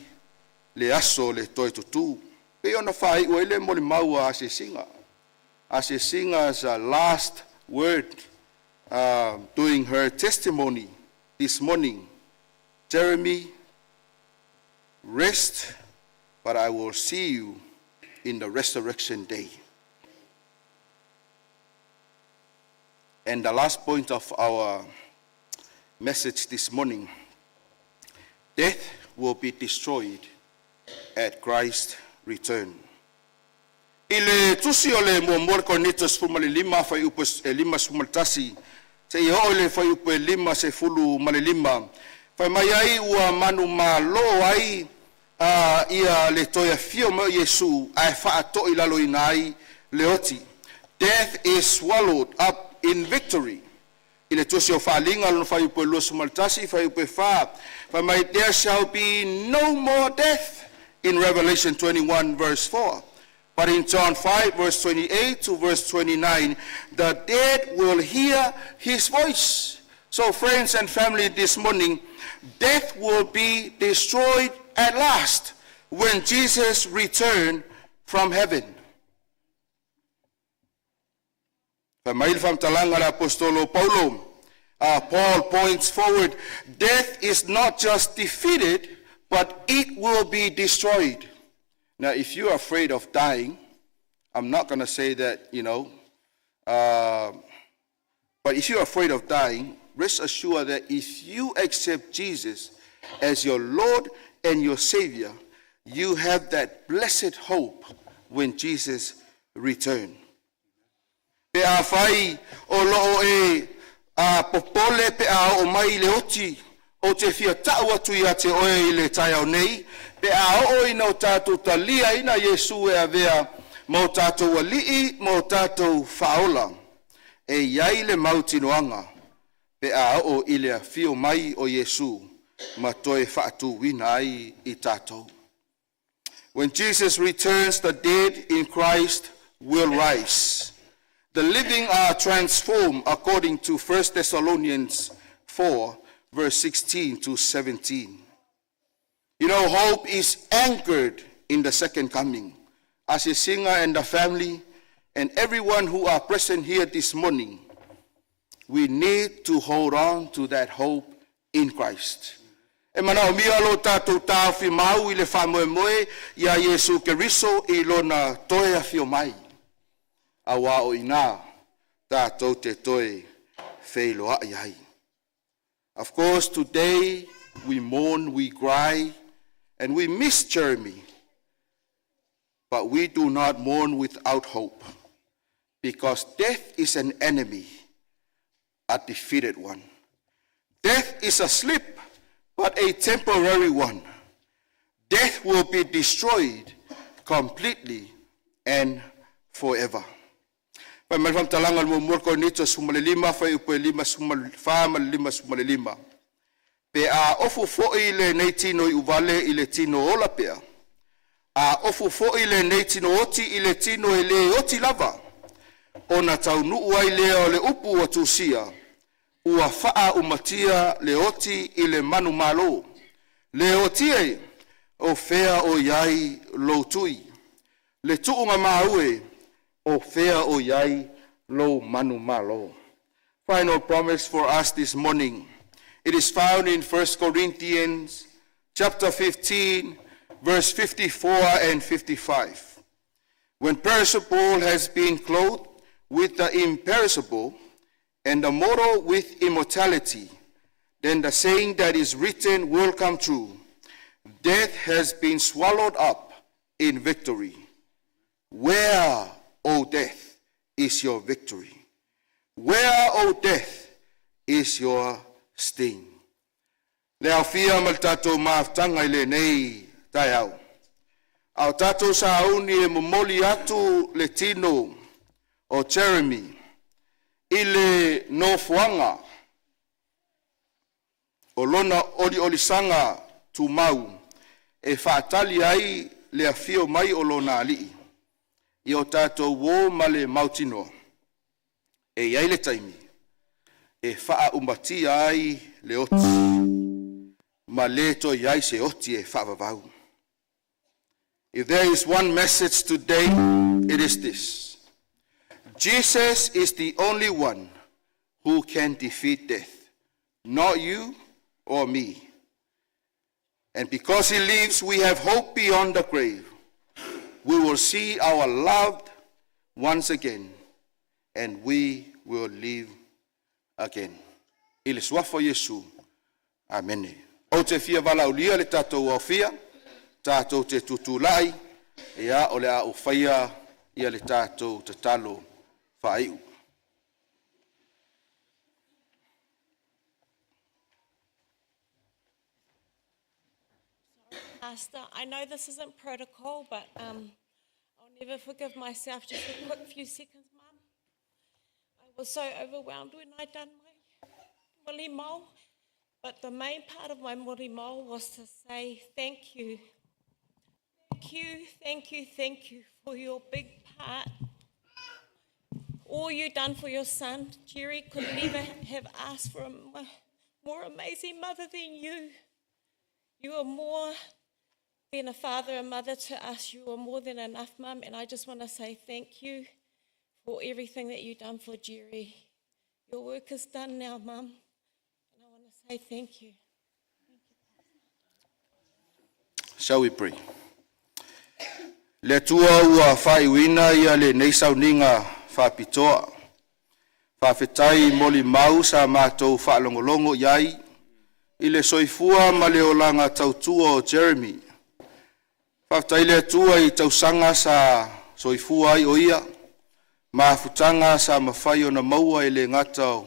le aso le toi tutu. Pe ona whai ua ele mo le maua a se singa. A se singa's last word doing her testimony this morning. Jeremy, rest, but I will see you in the resurrection day. And the last point of our message this morning, death will be destroyed at Christ's return. Ile tusi ole muamor cornetos fumale lima fai upes lima sumaltasi se ole fai upe lima se fulu male lima fai mai ua manu malo ai ia le toia fio mo Yesu ai fa to ilalo inai leoti. Death is swallowed up in victory. Ile tusi o fa linga lo fai upe lo sumaltasi fai upe fa mai there shall be no more death in Revelation 21 verse 4. But in John 5, verse 28 to verse 29, the dead will hear his voice. So friends and family, this morning, death will be destroyed at last when Jesus returns from heaven. Paul points forward, death is not just defeated, but it will be destroyed. Now, if you're afraid of dying, I'm not going to say that, but if you're afraid of dying, rest assured that if you accept Jesus as your Lord and your Savior, you have that blessed hope when Jesus returns. Pe a fai o loo e a popole pe a o mai le oti o te fia tau atu ia te oe i le tai au nei. Pe a o ina o tātou talia ina Yesu e a vea mo tātou alii, mo tātou whaola. E iai le mautinoanga. pe a o i le afio mai o Iesu ma toe whaatuwina ai i tātou. When Jesus returns, the dead in Christ will rise. The living are transformed according to 1 Thessalonians 4, verse 16 to 17. You know, hope is anchored in the second coming. As a singer and the family and everyone who are present here this morning, we need to hold on to that hope in Christ. E mana o mia lo tātou tāo fi mau I le whamoemoe ia Iesu Keriso I lona toe a fio mai. Awa o ina tātou te toe wheiloa iai. Of course, today we mourn, we cry, and we miss Jeremy. But we do not mourn without hope, because death is an enemy, a defeated one. Death is a slip, but a temporary one. Death will be destroyed completely and forever. Pai mai talanga mo morko nito sumalelima fai upo lima sumal fama lima sumalelima. Pe a ofu fo ile neitino uvale ile tino ola pea. A ofu fo ile neitino oti ile tino ile oti lava. Ona taunu ua ile ole upu watusia. Ua faa umatia le oti ile manu malo. Le otie o fea o yai lo tui. Le tuunga maue o fea o yai lo manu malo. Final promise for us this morning. It is found in 1 Corinthians chapter 15, verse 54 and 55. When perishable has been clothed with the imperishable, and the mortal with immortality, then the saying that is written will come true. Death has been swallowed up in victory. Where, O death, is your victory? Where, O death, is your sting? Le awhia mal tatou maaftanga le nei tai au. Au tatou sa auni e momoli atu le tino o Jeremy. Ile no fuanga o lona oli sanga tu mau e whaatali ai le afio mai o lona alii I o tātou wō ma le mautino e iai le taimi e wha umati ai le oti ma le to iai se oti e wha vavau. If there is one message today, it is this. Jesus is the only one who can defeat death, not you or me. And because he lives, we have hope beyond the grave. We will see our loved once again, and we will live again. I le suafo Yesu. Amen. O te fia vala ulia le tātou au fia, tātou te tutulai, ea o le a ufaya ia le tātou te talo. Pastor, I know this isn't protocol, but I'll never forgive myself. Just a quick few seconds, Mum. I was so overwhelmed when I done my mori mau, but the main part of my mori mau was to say thank you. Thank you, thank you, thank you for your big part. All you done for your son. Jerry could never have asked for a more amazing mother than you. You are more than a father and mother to us. You are more than enough, Mum. And I just want to say thank you for everything that you've done for Jerry. Your work is done now, Mum. And I want to say thank you. Shall we pray? Le tua ua whaiwina ia le neisauninga whapitoa. Whawhetai moli mau sa mātou whaalongolongo iai. I le soifua ma le olanga tautua o Jeremy. Whawhetai le tua I tausanga sa soifua ai o ia. Mafutanga sa mawhai o na maua I le ngatau.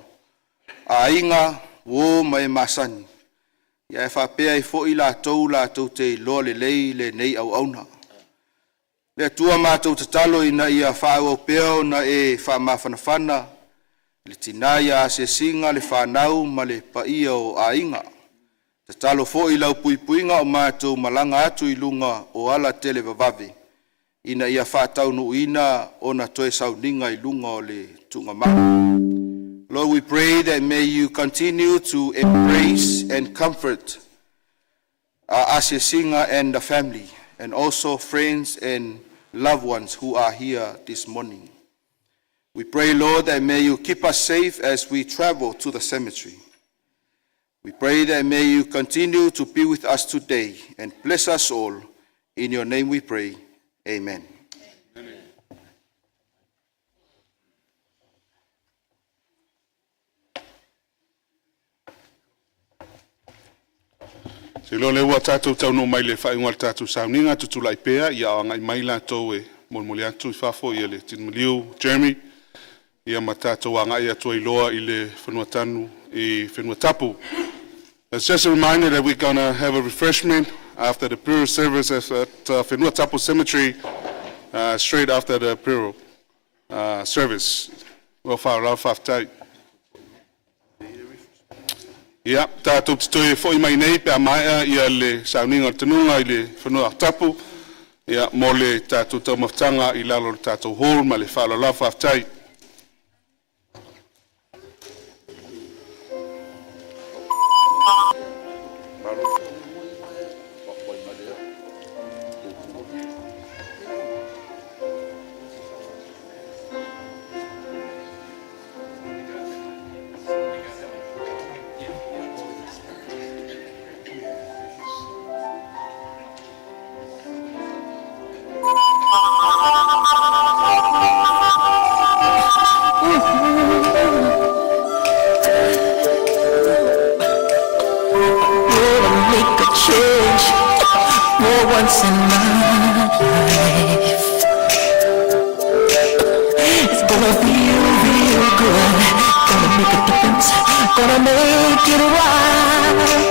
A inga wo mai masani. Ia e whapea I fo I la tau te loa le lei le nei au auna. Le tua mātou te talo ina ia whaau o peo na e wha mawhanawhana, le tinaya se singa le whanau ma le paia o ainga. Te talo fo i lau puipuinga o mātou malanga atu i lunga o ala tele vavave. Ina ia whātau no ina o na toe sauninga i lunga o le tunga maa. Lord, we pray that may you continue to embrace and comfort Asia Singer and the family, and also friends and loved ones who are here this morning. We pray, Lord, that may you keep us safe as we travel to the cemetery. We pray that may you continue to be with us today and bless us all. In your name we pray. Amen. Se lo le ua tātou tau no mai le whaingoa le tātou sauninga tutulai pēa ia o ngai mai la tau e molmoli atu I whafo ia le tinmaliu Jeremy ia ma tātou a ngai atu I loa I le whenua tanu I whenua tapu. It's just a reminder that we're going to have a refreshment after the prayer service at Whenua Tapu Cemetery straight after the prayer service. We'll follow up after. Ia, tātou titoe fo I mai nei pe a maia ia le sauninga o tanunga I le whenua tapu. Ia, mo le tātou tau maftanga I lalo le tātou hall ma le whalo lafa aftai. Once in my life, it's gonna be real good. Gonna make a difference. Gonna make it right.